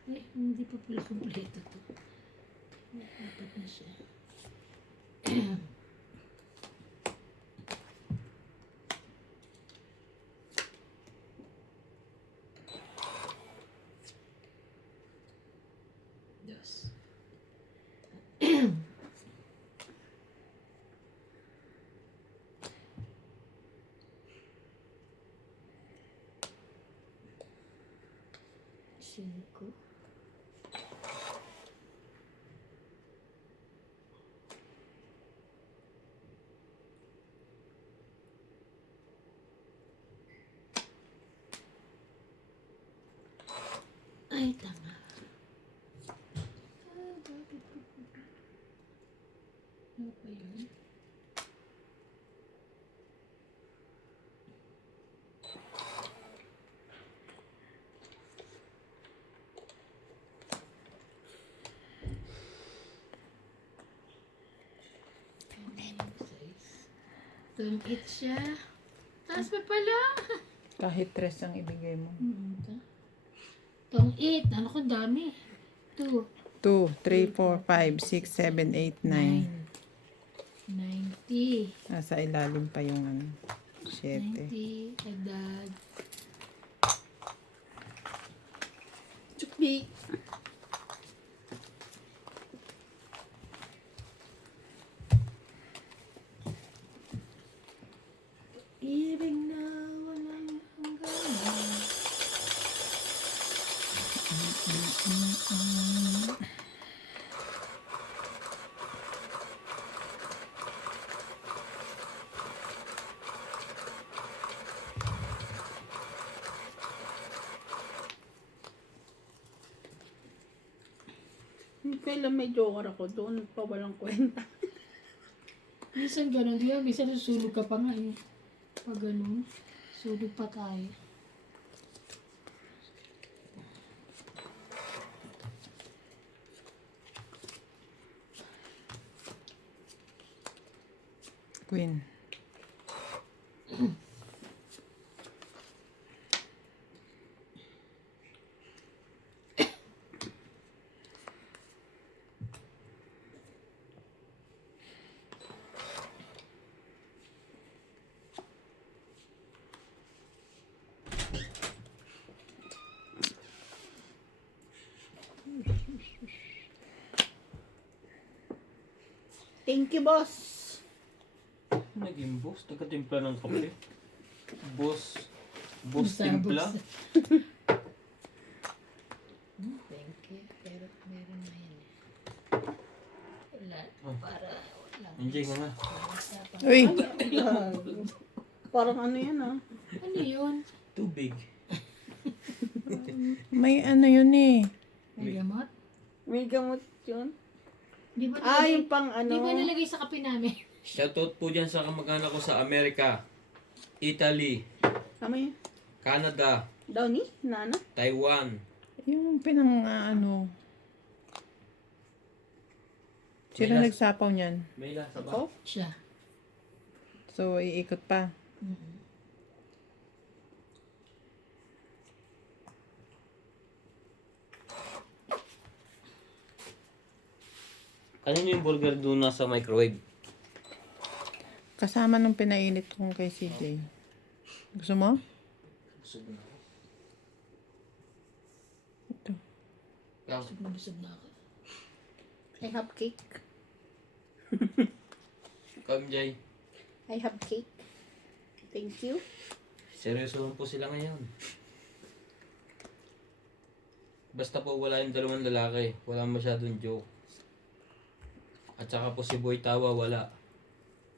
Ibig hindi pa pala kumpleto to. Dapat na siya. Dos. Cinco. Ay, tama. Ano pa yun? Itong 8 siya. Taas pa pala. Kahit 3 ang ibigay mo. Itong 8. Ano ko dami? 2. 2, 3, 4, 5, 6, 7, 8, 9. 90. Nasa ilalim pa yung ano. 7. 90. Agad. Chukli. Ibig na walang hanggan. Kailan may joker ako doon, pa walang kwenta. Minsan ganun, di ba? Minsan susulog ka pa nga eh. Pag ganun, sulog pa tayo. Queen. Thank you, boss. Naging boss, nagkatimpla ng kape. Boss. Boss timpla. Thank you. Pero meron na yan eh. Wala. Para wala. Enjoy ka nga. Uy! Parang ano yan ah. Ano yun? Tubig. May ano yun eh. May gamot? May gamot yun. Di ba Ah, nalagay, yung pang ano. di ba nalagay sa kape namin? Shoutout po dyan sa kamag-anak ko sa Amerika, Italy, Ano yun? Canada, Downy? Nana? Taiwan. Yung pinang ano. Sino May nagsapaw niyan? May lasa ba? Ako? Siya. So, iikot pa. Ano yung burger doon nasa microwave? Kasama nung pinainit kong kay CJ. Gusto mo? Busog na ako. Ito. Busog na busog na ako. I have cake. Come, Jay. I have cake. Thank you. Seryoso lang po sila ngayon. Basta po wala yung dalawang lalaki. Wala masyadong joke. At saka po si Boy Tawa wala.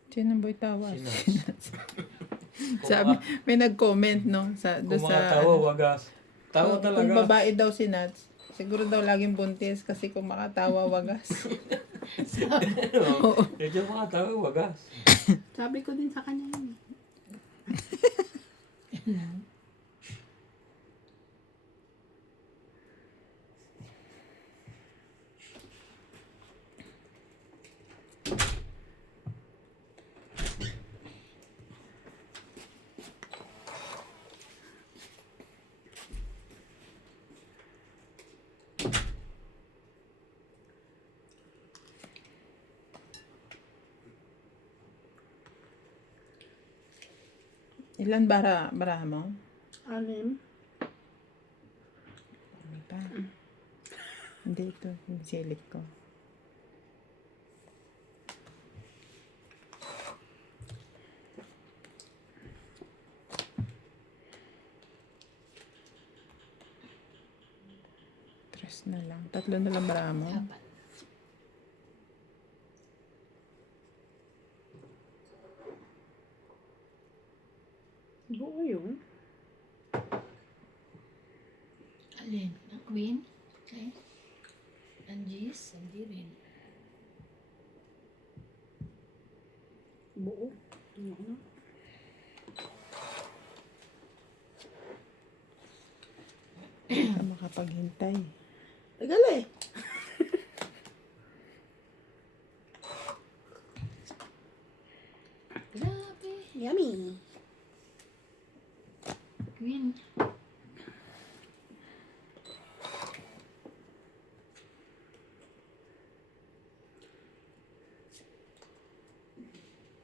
Sino boy tawas? Sino? Sabi, may nag-comment, no? Sa, doon Kung sa, mga tawa wagas. Tawa kung talaga. babae daw si Nats, siguro daw laging buntis kasi kung makatawa wagas. Oo. Medyo mga tawa wagas. Sabi ko din sa kanya yun. Ilan bara mo? Anim. Ano pa? Hindi ito, yung silip ko. Tres na lang. 3 na lang bara mo? Apat. Buo yun. Alin? Ang Queen. Okay. Angies. Hindi rin. Buo. Ano? Ka makapaghintay. Tagal eh. Grabe. Yummy. Queen.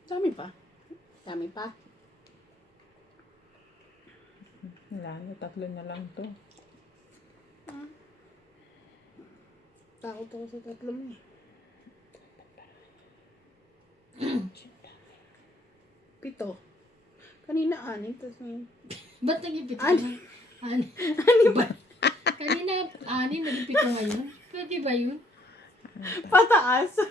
Dami pa. Dami pa. Wala na, 3 na lang to. Takot ako sa 3 eh. Pito. Kanina 6, tapos ngayon. Ba't naging 7? Ani. Ani. Ba? Kanina 6, naging 7 ngayon. Pwede ba yun? Pataas.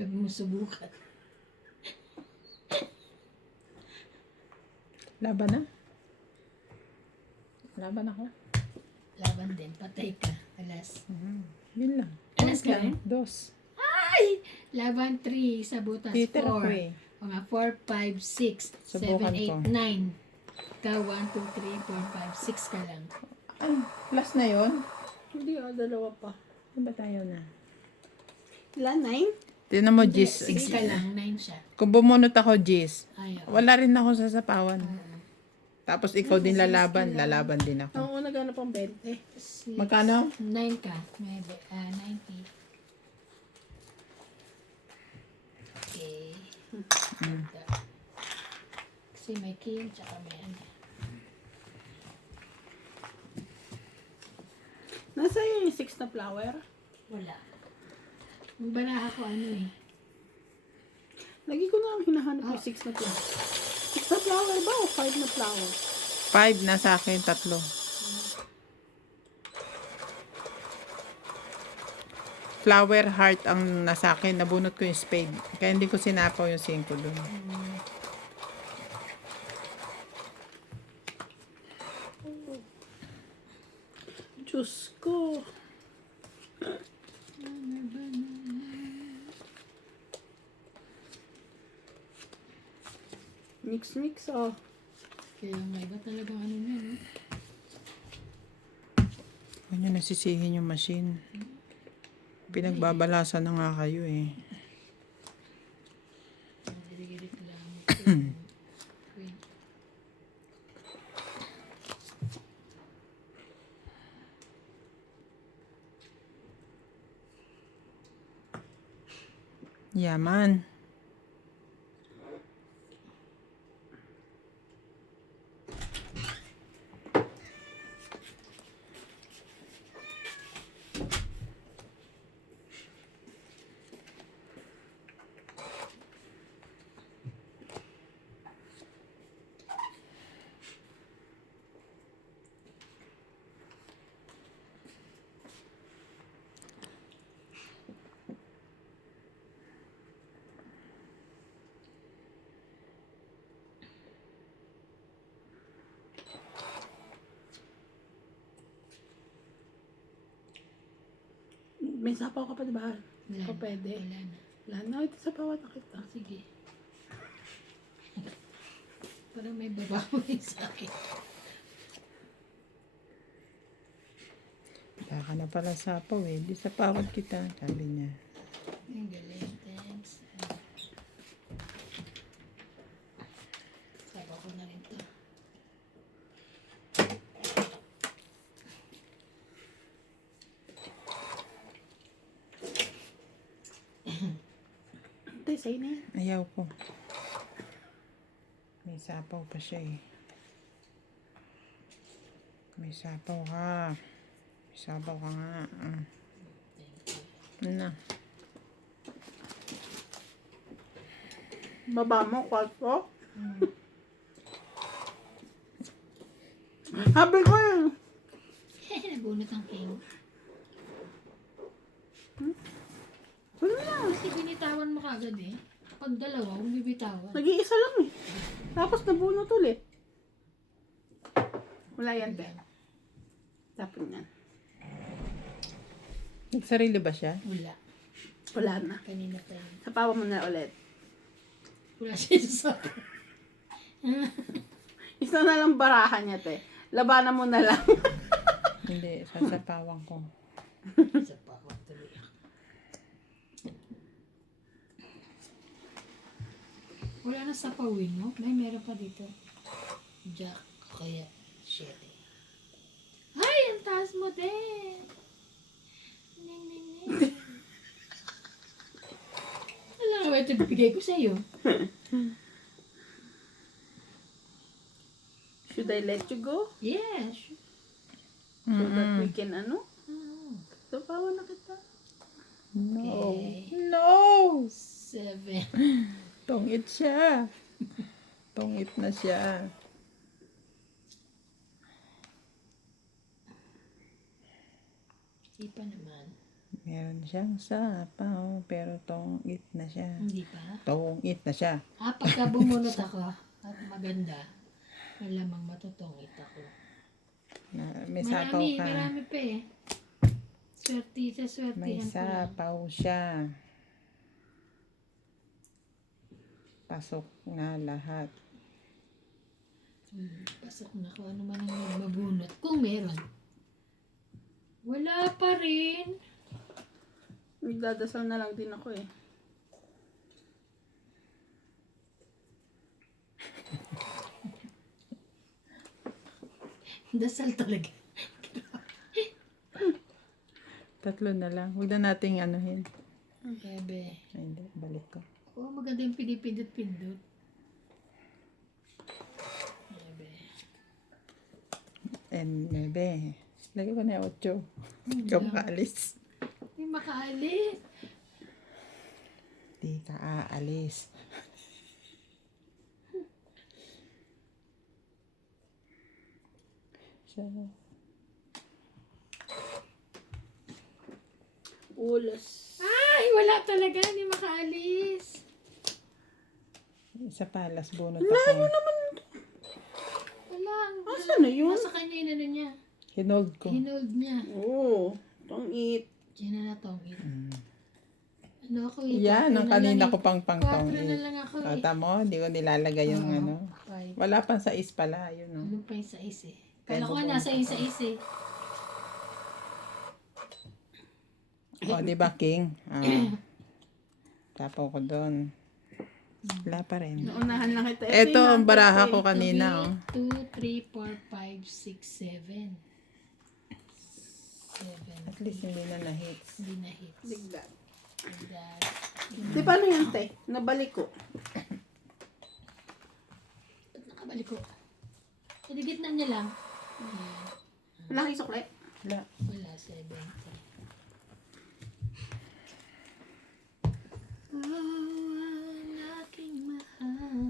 Huwag mo subukan. Laban na. Laban ako. Laban din. Patay ka. Alas. Yun lang. Alas ka rin? 2. Ay! Laban 3. Sa butas. Peter ako 4. eh. Mga 4, 5, 6, 7, Subukan 8, ko. 9. Ikaw 1, 2, 3, 4, 5, 6 ka lang. Ay, last na yon. Hindi dalawa pa. Ano ba tayo na? Ilan? 9? Tinan mo, Gis. 6 ka lang. 9 siya. Kung bumunot ako, Gis, Ayaw. wala rin ako sasapawan. Tapos ikaw din lalaban din ako. Oo, naghanap ang 20. Magkano? 9 ka. Maybe. 90. Okay. Kasi may king, tsaka may ano. Nasa yung 6 na flower? Wala. Yung bala ako ano eh. Lagi ko na ang hinahanap yung 6 na flower. 6 na flower ba o 5 na flower? 5 na sa akin, 3. Flower heart ang nasa akin. Nabunot ko yung spade. Kaya hindi ko sinapaw yung 5 dun. Diyos ko. Mix oh. Kaya may iba talagang ano niya, no? Huwag nyo nasisihin yung machine. Pinagbabalasan na nga kayo eh. Diligilit lang. Queen. Yaman. May sapaw ka pa diba? Wala O na. pwede. Wala na. Wala na. Ito sapawan na kita. Sige. Parang may babawi sa akin. Wala ka na pala sapaw eh. Di sapawad kita, sabi niya. Ang galing. Thanks. Sabaw ko na rin to. Ate, sa'yo na yan. Ayaw ko. May sapaw pa siya eh. May sapaw ka. May sapaw ka nga. Ano na? Baba mo, kwarto. Habi ko yun. Nabunot ang king. Wala na. Kasi binitawan mo kagad eh. Pag dalawa, huwag bibitawan. Nag-iisa lang eh. Tapos nabunot ulit. Wala yan, te. Tapon yan. Nagsarili ba siya? Wala. Wala na. Kanina pa yun. Sapawan mo na ulit. Wala siya sa Isa na lang barahan niya, te. Labanan mo na lang. Hindi, sasapawan ko. Isa pa ako. Tuloy ako. Wala na sa pawin, no? May meron pa dito. Jack. Kaya, 7. Ay, ang taas mo din. Ning, ning, ning. Wala nga ba ito bibigay ko sa'yo? Should I let you go? Yes. So that we can ano? Mm. Sapawan na kita. No. Okay. No! 7. Tungit siya. Tungit na siya. Hindi pa naman. Meron siyang sapaw, pero tungit na siya. Hindi pa. Tungit na siya. Pagka bumunot ako at maganda, malamang matutungit ako. May sapaw ka. Marami pa eh. Swerte, sa swerte. May sapaw siya. Pasok na lahat. Pasok na kung ano man ang mabunot. Kung meron. Wala pa rin. Nagdadasal na lang din ako eh. Dasal talaga. Tatlo na lang. Huwag na nating anuhin. Bebe. Ay, hindi. Balik ko. Oo, maganda yung pinipindot-pindot. Bebe. And maybe. Lagay ko na yung 8. Ikaw makaalis. Hindi makaalis. Di ka aalis. So, Ulas. Ay, wala talaga. Hindi makaalis. sa palas bunot ako. Wala. Asan na yun? Nasa kanya yung ano niya. Hinold ko. Hinold niya. Oo. Tongit. Diyan na natongit. Ano ako eh. Yan, ang kanina ko pang 4 na lang ako eh. Tata mo, hindi ko nilalagay yung ano. 5. Wala pang sais pala, yun o. Ano pa yung sais eh. Kala ko nga nasa sais eh. O, di ba, King? Tapo ko doon. Wala pa rin. Naunahan lang kita. Ito, ang yung baraha number ko kanina, oh. 2, 3, 4, 5, 6, 7. 7. At least hindi na na-hits. Hindi na hits. Bigla. That. Di paano yan, te? Nabalik ko. Ba't nakabalik ko? Sa na niya lang. Wala kang sukle. Wala. Wala, 70. Oh, ang aking mahal.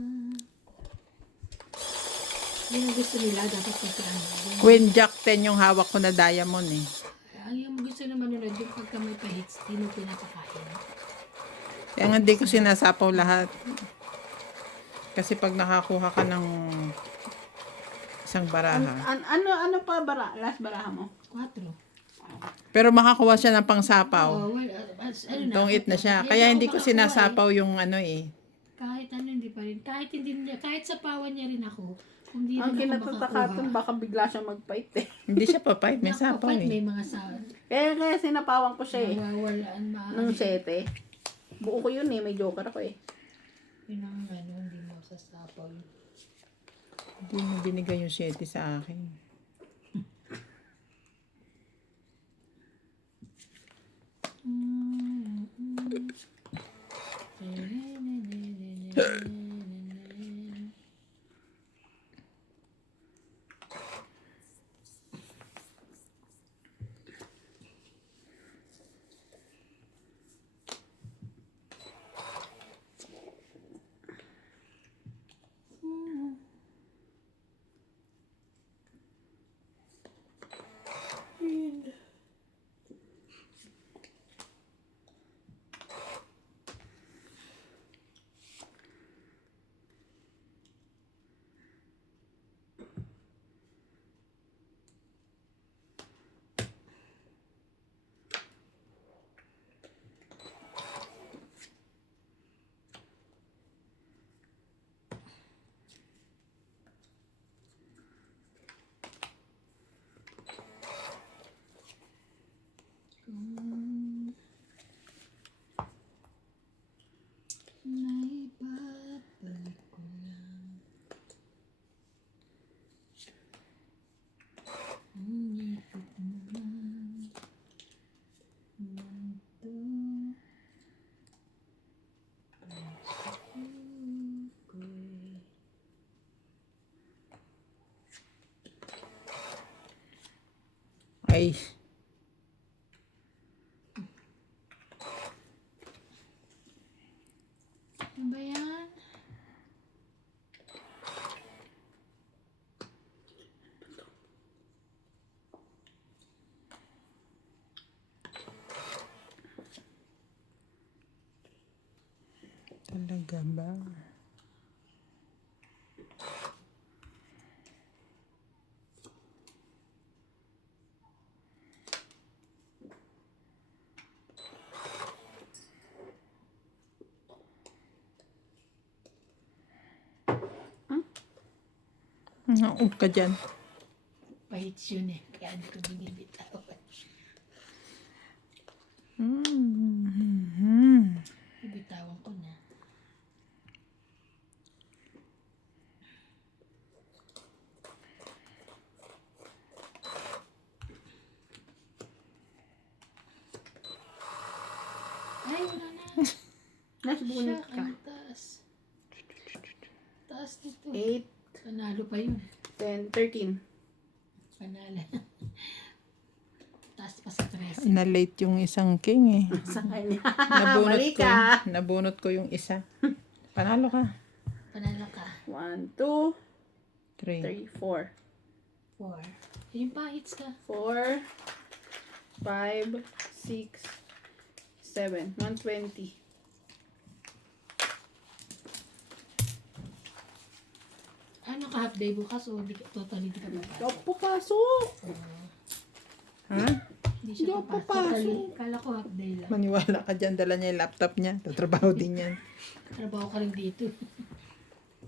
Yun ang gusto nila, dapat pagkaan. Queen Jack 10 yung hawak ko na diamond eh. Ang yung gusto naman nila, yung pagka may pahits, di mo pinapakain. Kaya nga hindi ko sinasapaw lahat. Kasi pag nakakuha ka ng isang baraha. Ano pa bara? Last baraha mo? 4. Pero makakuha siya ng pangsapaw. Oh, well, ano na, Tungit na siya. Hindi Kaya ako hindi ko makakuha sinasapaw yung ano eh. Kahit ano, hindi pa rin. Kahit hindi niya, kahit sa pawan niya rin ako, hindi Ang rin ako kinatatakatan, makakuha. baka bigla siya mag-fight eh. Hindi siya papayt. May Naku, sapaw kahit eh. may mga sa Kaya sinapawan ko siya eh. nawawalaan Nung 7. Buo ko yun eh. May joker ako eh. yun ang ano, hindi mo sasapaw. Hindi mo binigay yung 7 sa akin. Ay, Ano ba yan? talaga ba? Naog ka dyan. Pahit yun eh. Kaya hindi ko binibitawan. Bibitawan ko na. Ay, wala na. Nasa bunot Siya, ka. ang taas. Taas dito. 8, Panalo pa yun. 10, 13. Panalo. Taas pa sa 13. Na-late yung isang king eh. Sa kanya. Nabunot Mali ko, ka. nabunot ko yung isa. Panalo ka. Panalo ka. 1, 2, 3. 3, 4. 4. Yung pahits ka. 4, 5, 6, 7. 120. Ano ka half day bukas o totally di ka Hindi papasok? ako papasok. Ha? Hindi siya Hindi ako papasok. papasok. Totally. Kala ko half day lang. Maniwala ka dyan, dala niya yung laptop niya. Tatrabaho din yan. Trabaho ka lang dito.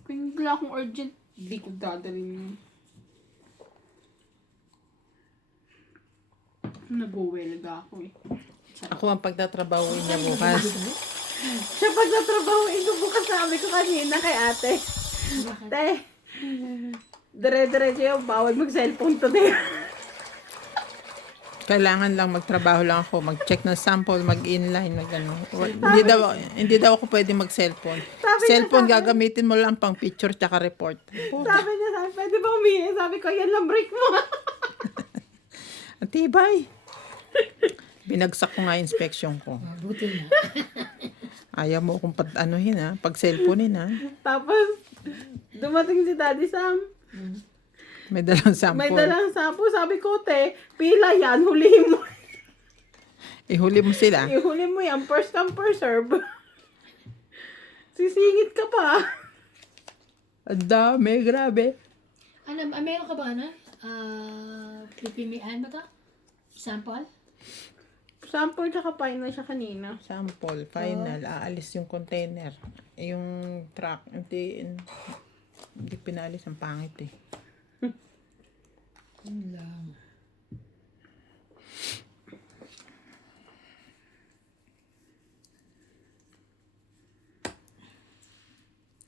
Kung wala akong urgent, hindi ko dadalhin yun. Nag-uwelga ako eh. Ako ang pagtatrabahoin niya bukas. Siya pag natrabahuin ko bukas, sabi ko kanina kay ate. Bakit? Te, dire-diretso yung bawal mag-cellphone today. Kailangan lang magtrabaho lang ako, mag-check ng sample, mag-inline, mag-ano. Hindi daw ako pwede mag-cellphone. Sabi niya Cellphone sa akin- gagamitin mo lang pang picture tsaka report. Sabi niya sa akin, pwede ba humingi? Sabi ko, yan lang break mo. Ang tibay. Binagsak ko nga inspection ko. Buti na. Ayaw mo kung anuhin ha, pag cellphonein ha. Tapos, dumating si Daddy Sam. May dalang sample. May dalang sampo. Sabi ko, te, pila yan, hulihin mo. Ihuli mo sila. Ihuli mo yan, first come, first serve. Sisingit ka pa. Ang dami, grabe. Ano, meron ka ba ano? Pipimian mo to? Sample? Sample tsaka final siya kanina. Sample, final, aalis yung container. Yung truck, hindi pinalis, ang pangit eh. Yun lang.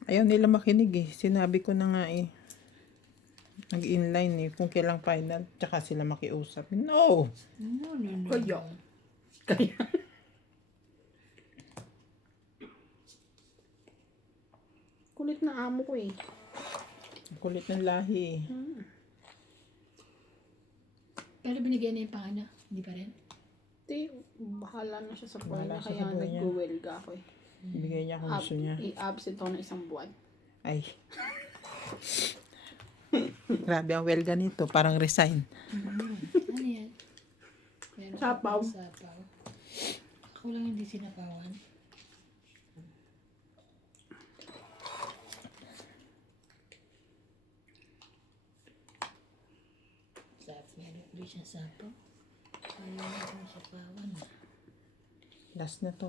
Ayaw nila makinig eh. Sinabi ko na nga eh. Nag-inline eh. Kung kailang final, tsaka sila makiusap. No! No. Kaya. Kaya. Kulit na amo ko eh. Ang kulit ng lahi eh. Pero binigyan na yung pangano. Hindi pa rin. Di, bahala na siya sa buhay Bahala niya. siya Kaya sa buhay niya. nag-welga ako eh. Bigay niya kung gusto niya. I-absent ako ng isang buwan. Ay. Grabe ang welga nito. Parang resign. Ano yan? Meron ka Sapaw. pang sapaw. Ako lang hindi sinapawan. Meron ulit siyang sapaw. Ayaw na akong sapawan. Last na to.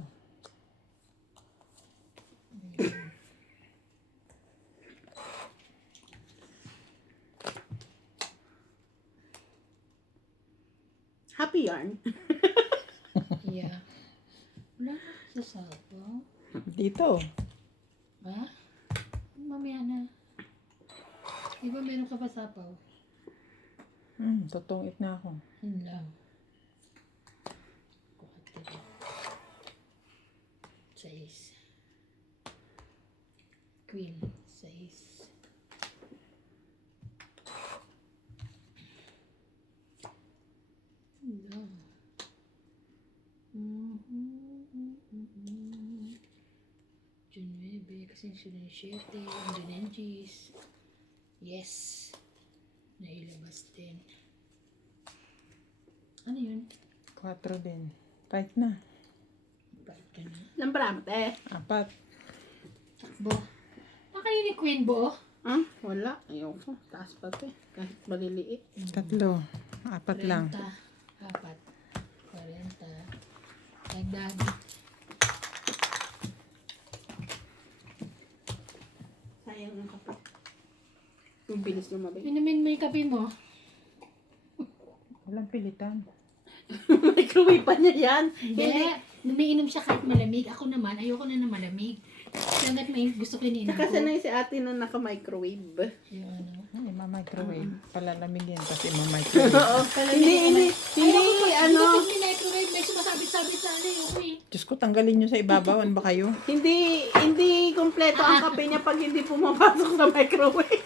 Happy yarn. Yeah. Wala na sa sapaw. Dito. Ha? Mamaya na. Di ba meron ka pa sapaw? Totongit na ako. Yun lang. Kuha 6. Queen. 6. Bibigay kasi siya ng 7, ang dinengis. Yes. Nailabas din. Ano yun? 4 din. 5 na. Bait ka na. Lambrante. 4. Takbo. Nakayo ni Queen Bo? Ah, wala. Ayoko. Taas pa to eh. Kahit maliliit. 3. 4 lang. 40. 40. Dagdag. Sayang yung kape. Yung bilis lumabay. Inumin mo yung kape mo. Walang pilitan. Microwave pa niya yan. Hindi. Umiinom siya kahit malamig. Ako naman, ayoko na ng malamig. Hanggat may gusto ko iniinom Saka ko. sanay si ate na naka-microwave. Yung ano. Ay, microwave. Palalamigin. Tapos microwave. Oo. Hindi, Hindi microwave. May sumasabit-sabit sa ano yung eh. Diyos ko, tanggalin nyo sa ibabaw. Ano ba kayo? hindi kompleto ang kape niya pag hindi pumapasok sa microwave.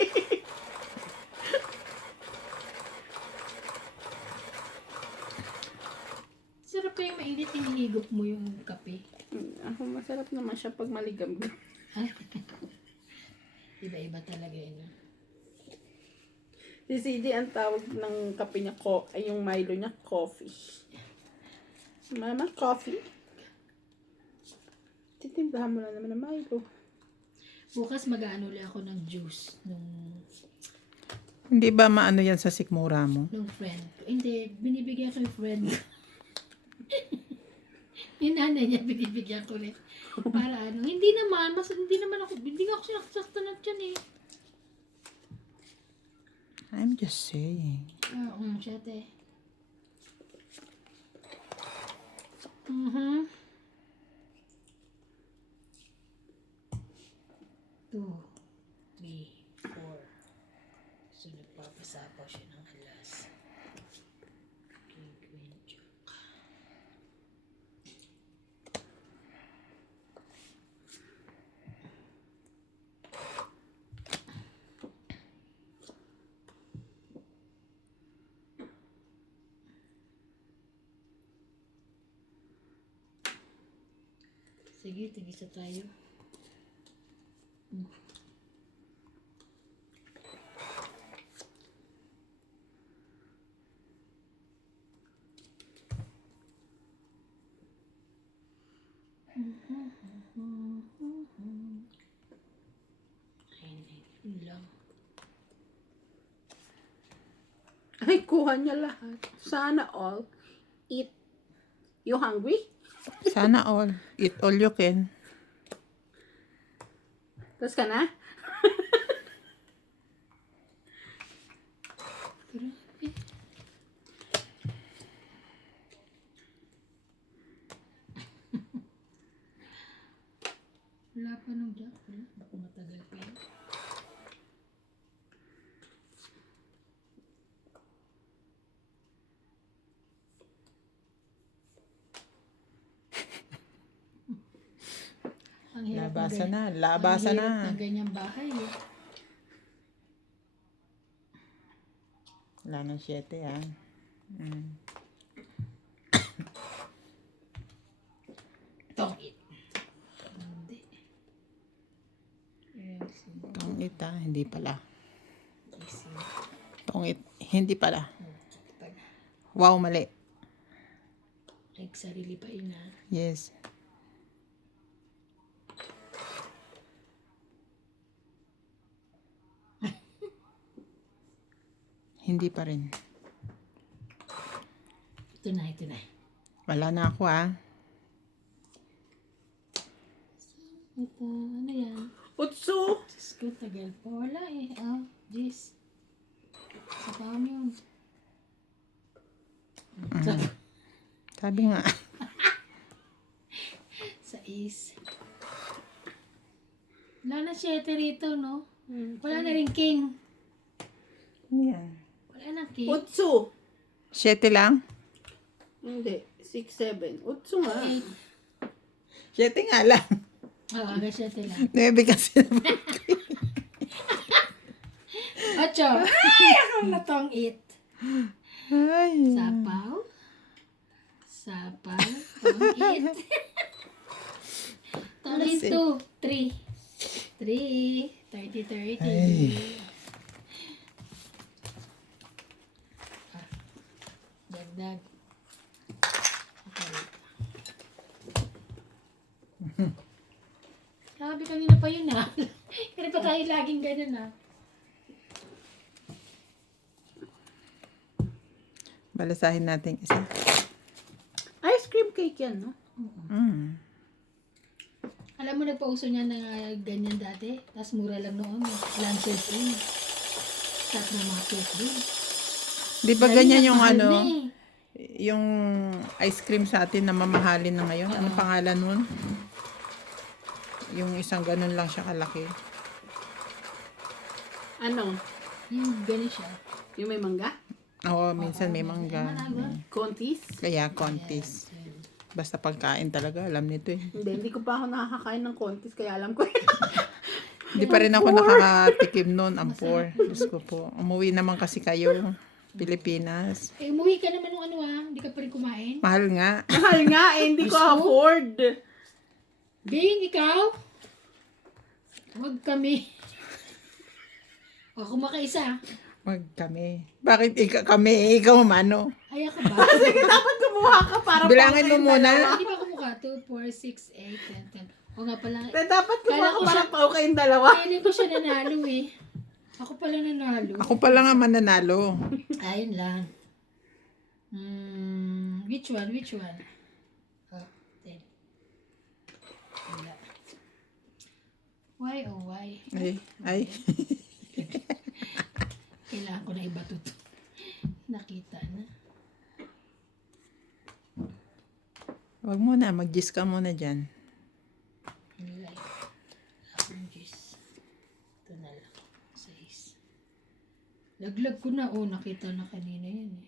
Sarap ko yung mainit, hinihigop mo yung kape. Ako masarap naman siya pag maligam-gam. Iba-iba talaga yun. Si CD ang tawag ng kape niya, ay yung Milo niya, coffee. Mama, coffee? Titimplahan mo na naman ng Milo. Bukas mag-ano ulit ako ng juice Hindi ba maano yan sa sikmura mo? nung friend ko. Hindi, binibigyan ko yung friend ko. Yung nanay niya, binibigyan ko ulit. Para ano, hindi naman ako sinasaktan na dyan eh. I'm just saying. Oo, syete. Mhm. 2, 3, 4. So, nagpapasapaw siya ng alas. King, queen, jack. Sige, tigisa tayo. Ayun lang. Ay, kuha niya lahat. Sana all. Eat. You hungry? Sana all. Eat all you can. Tapos ka na? Grabe. Wala pa nung jack. Wala. Baka matagal pa yun. Ang hirap Labasan na. ang Labasan hirap na. ng ganyang bahay eh. Wala ng 7 ah. Tongit. Hindi. Easy. Tongit ah. Hindi pala. Easy. Tongit. Hindi pala. Pag Wow, mali. sarili pa yun ha. Yes. Hindi pa rin. Ito na, ito na. Wala na ako ah. Ito, ano yan? Utsu! Diyos ko, tagal pa. Wala eh. Ah, Jis. Sa pam yun. Sabi nga. Sa is. Wala na 7 rito, no? Wala na rin king. Ano yan? Wala na king. Utsu! 7 lang? Hindi. 6, 7. Utsu nga. 7 nga lang. Oo, hanggang 7 lang. 9 kasi naman. 8. Ay, akong natong 8. Ay. Sapaw. Sapaw. Tong 8. Tong 8, 2, 3. 3, 30, 30. Ay. Dagdag. Okay. Sabi kanina pa yun ah. Kasi pa tayo laging ganun ah. Balasahin natin isa. Ice cream cake yan, no? Mm. Alam mo, nagpauso niya na ganyan dati. Tapos mura lang noon. Lancer cream. Start na mga cake din. Di ba ganyan yung Mahal ano, na eh. yung ice cream sa atin na mamahalin na ngayon? Anong pangalan nun? Yung isang ganun lang siya kalaki. Ano? Yung ganun siya. Yung may mangga? Oo, minsan may mangga. Contis? Kaya kontis. Basta pagkain talaga, alam nito eh. Hindi ko pa ako nakakakain ng contis, kaya alam ko. Hindi pa rin ako nakakatikim nun, ang poor. Diyos ko po. Umuwi naman kasi kayo, Pilipinas. Eh, umuwi ka naman ng ano ah. Hindi ka pa rin kumain. Mahal nga. Mahal nga, hindi ko afford. Bing, ikaw? Huwag kami. O, kumakaisa. Wag kami. Bakit kami? Ikaw mano? Ay, ako ba? Sige, dapat kumuha ka para Bilangin mo muna. Hindi ba kumukha? 2, 4, 6, 8, 10, 10. O nga pala. Dapat kumuha Kala ka ko para siya- pao kayong dalawa. Kailan ko siya nanalo eh. Ako pala nanalo. Ako pala nga mananalo. Ayun lang. Which one? Which one? Oh, 10. Wala. Why oh why? Ay. Kailangan ko na iba to. Nakita na. Wag mo na, mag-gis ka muna dyan. Like. Akong juice. Ito na lang. 6. Laglag ko na. Oh, nakita na kanina yan eh.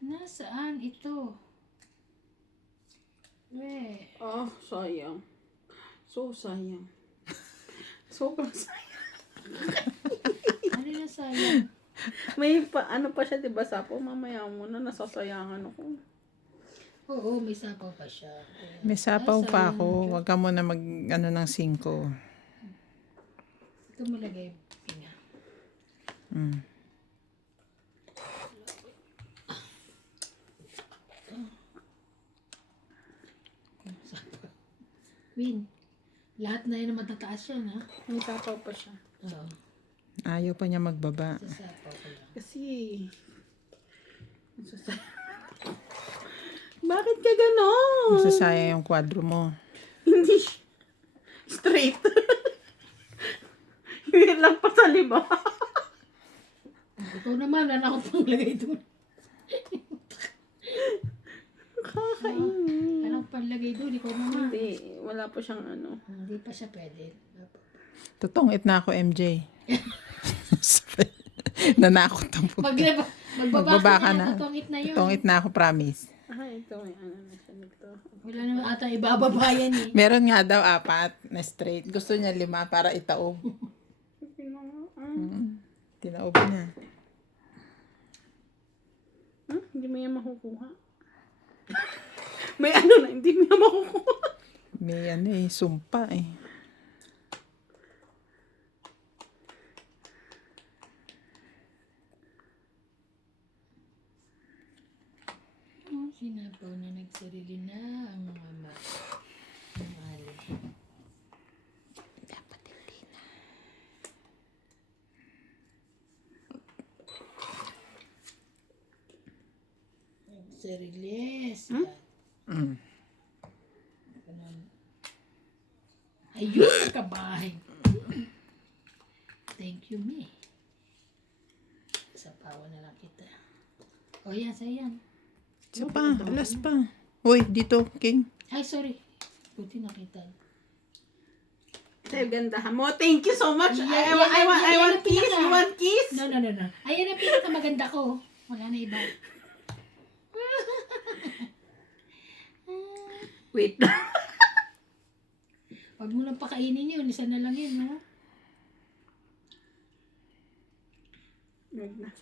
Nasaan ito? Weh. Oh, sayang. So sayang. Sobrang sayang. Ano na sayang? May ano pa siya, diba, Sapo? Mamaya muna, nasasayangan ako. Oo, may sapaw pa siya. May sapaw pa ako. Wag ka muna mag, ng 5. Ito mo lagay pinga. Mm. Sapaw. Win. Lahat na yun na matataas yan, ha? May sapaw pa siya. Oo. Ayaw pa niya magbaba. Sa sapaw ko lang. Kasi, bakit ka ganon? Masasayang yung kwadro mo. Hindi. Straight. Yun lang pa sa lima. Ikaw naman, wala na akong panglagay doon. Kakainin. Anong panglagay doon? Ikaw naman. Hindi, wala pa siyang ano. Hindi pa siya pwede. Tutungit na ako, MJ. Nanakot ang puto. Magbaba ka na. Tutungit na yun. Tutungit na ako, promise. Ah, ito may ano na siya nito. Wala naman ata ibababa yan eh. Meron nga daw 4 na straight. Gusto niya 5 para itaob. Tinaob niya. Hindi mo yan makukuha. May ano na, hindi mo yan makukuha. May sumpa eh. Sinapaw na nagsarili na ang mga mahali. Dapat hindi na. Nagsarilis. Mm. Ayun, kabahay. Thank you, me. Sapawan na lang kita. O yan, sa'yo yan. Isa pa, alas pa. Uy, dito, King. Ay, sorry. Buti nakita. Sa'yo, gandahan mo. Thank you so much. Yeah, I want ang kiss. pinaka- You want kiss? No. Ayan ang pinakamaganda ko. Wala na iba. Wait. Huwag mo lang pakainin yun. Isa na lang yun, ha? Wait na.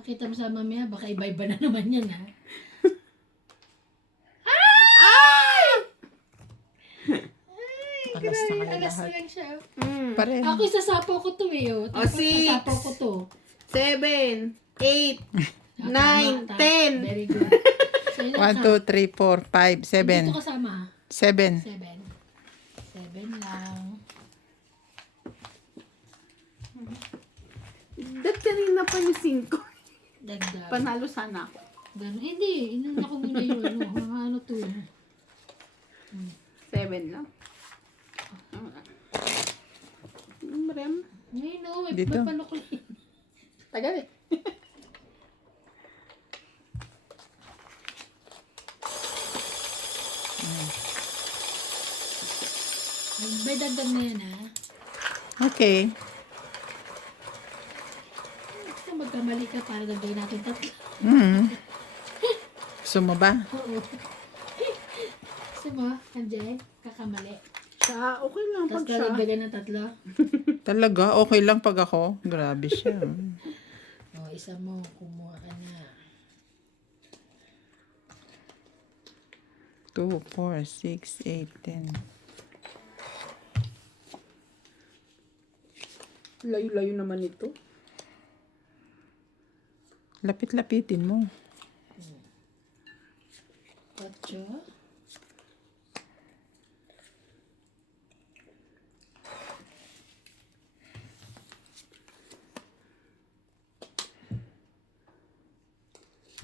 Pakita mo sa mamaya, baka iba-iba na naman yan, ha? Alas na kayo Alas na lahat. lang siya. Pareho. Ako isasapaw ko to eh, oh. Tapos six. sasapaw ko to. 7, 8, Tama, 9, tama. 10. Very good. So, yun 1, 2, 3, 4, 5, Dito 7. kasama, ha? 7. 7. 7 lang. Dat kanina pa yung 5. Dagdag. Panalo sana ako. Ganun. Hindi, inuna ko muna yung ano. Ano to yun. 7 lang. Rem. Ngayon, no, may Dito. panukul. Tagal eh. May dagdag na yan, ha? Okay. Basta magkamali ka para dagdag natin tatlo. Gusto mo ba? Oo. Gusto mo, Anjay? Kakamali. Siya, okay lang Tapos pag siya. dadagdagan ng tatlo. Talaga? Okay lang pag ako? Grabe siya. O, isa mo. Kumuha ka na. 2, 4, 6, 8, 10. Layo-layo naman ito. Lapit-lapitin mo. 8.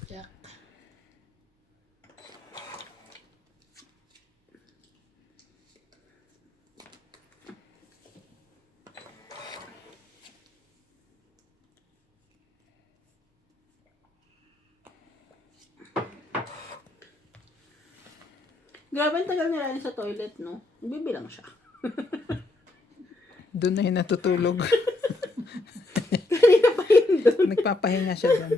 Jack. Grabe ang tagal nila sa toilet, no? Bibilang siya. Doon na yung natutulog. Nagpapahinga siya doon.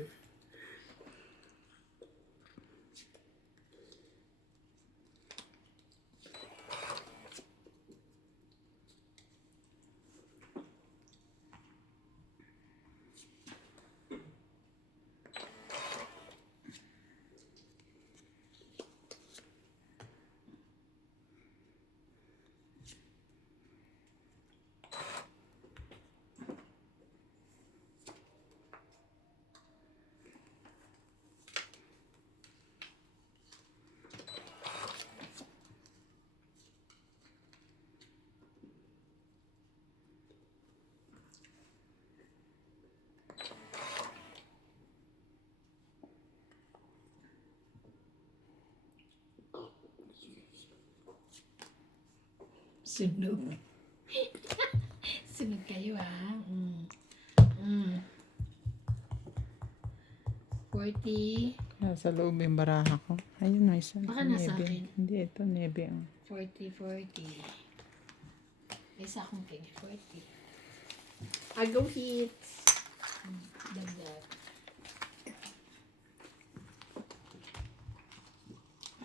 Sunog. Sunog kayo, ha? 40. Nasa loob yung baraha ko. Ayun, may isa. Baka nasa Nebe. akin. Hindi, ito nebe. 40, 40. May isa akong king. 40. I go hits. Dagdag.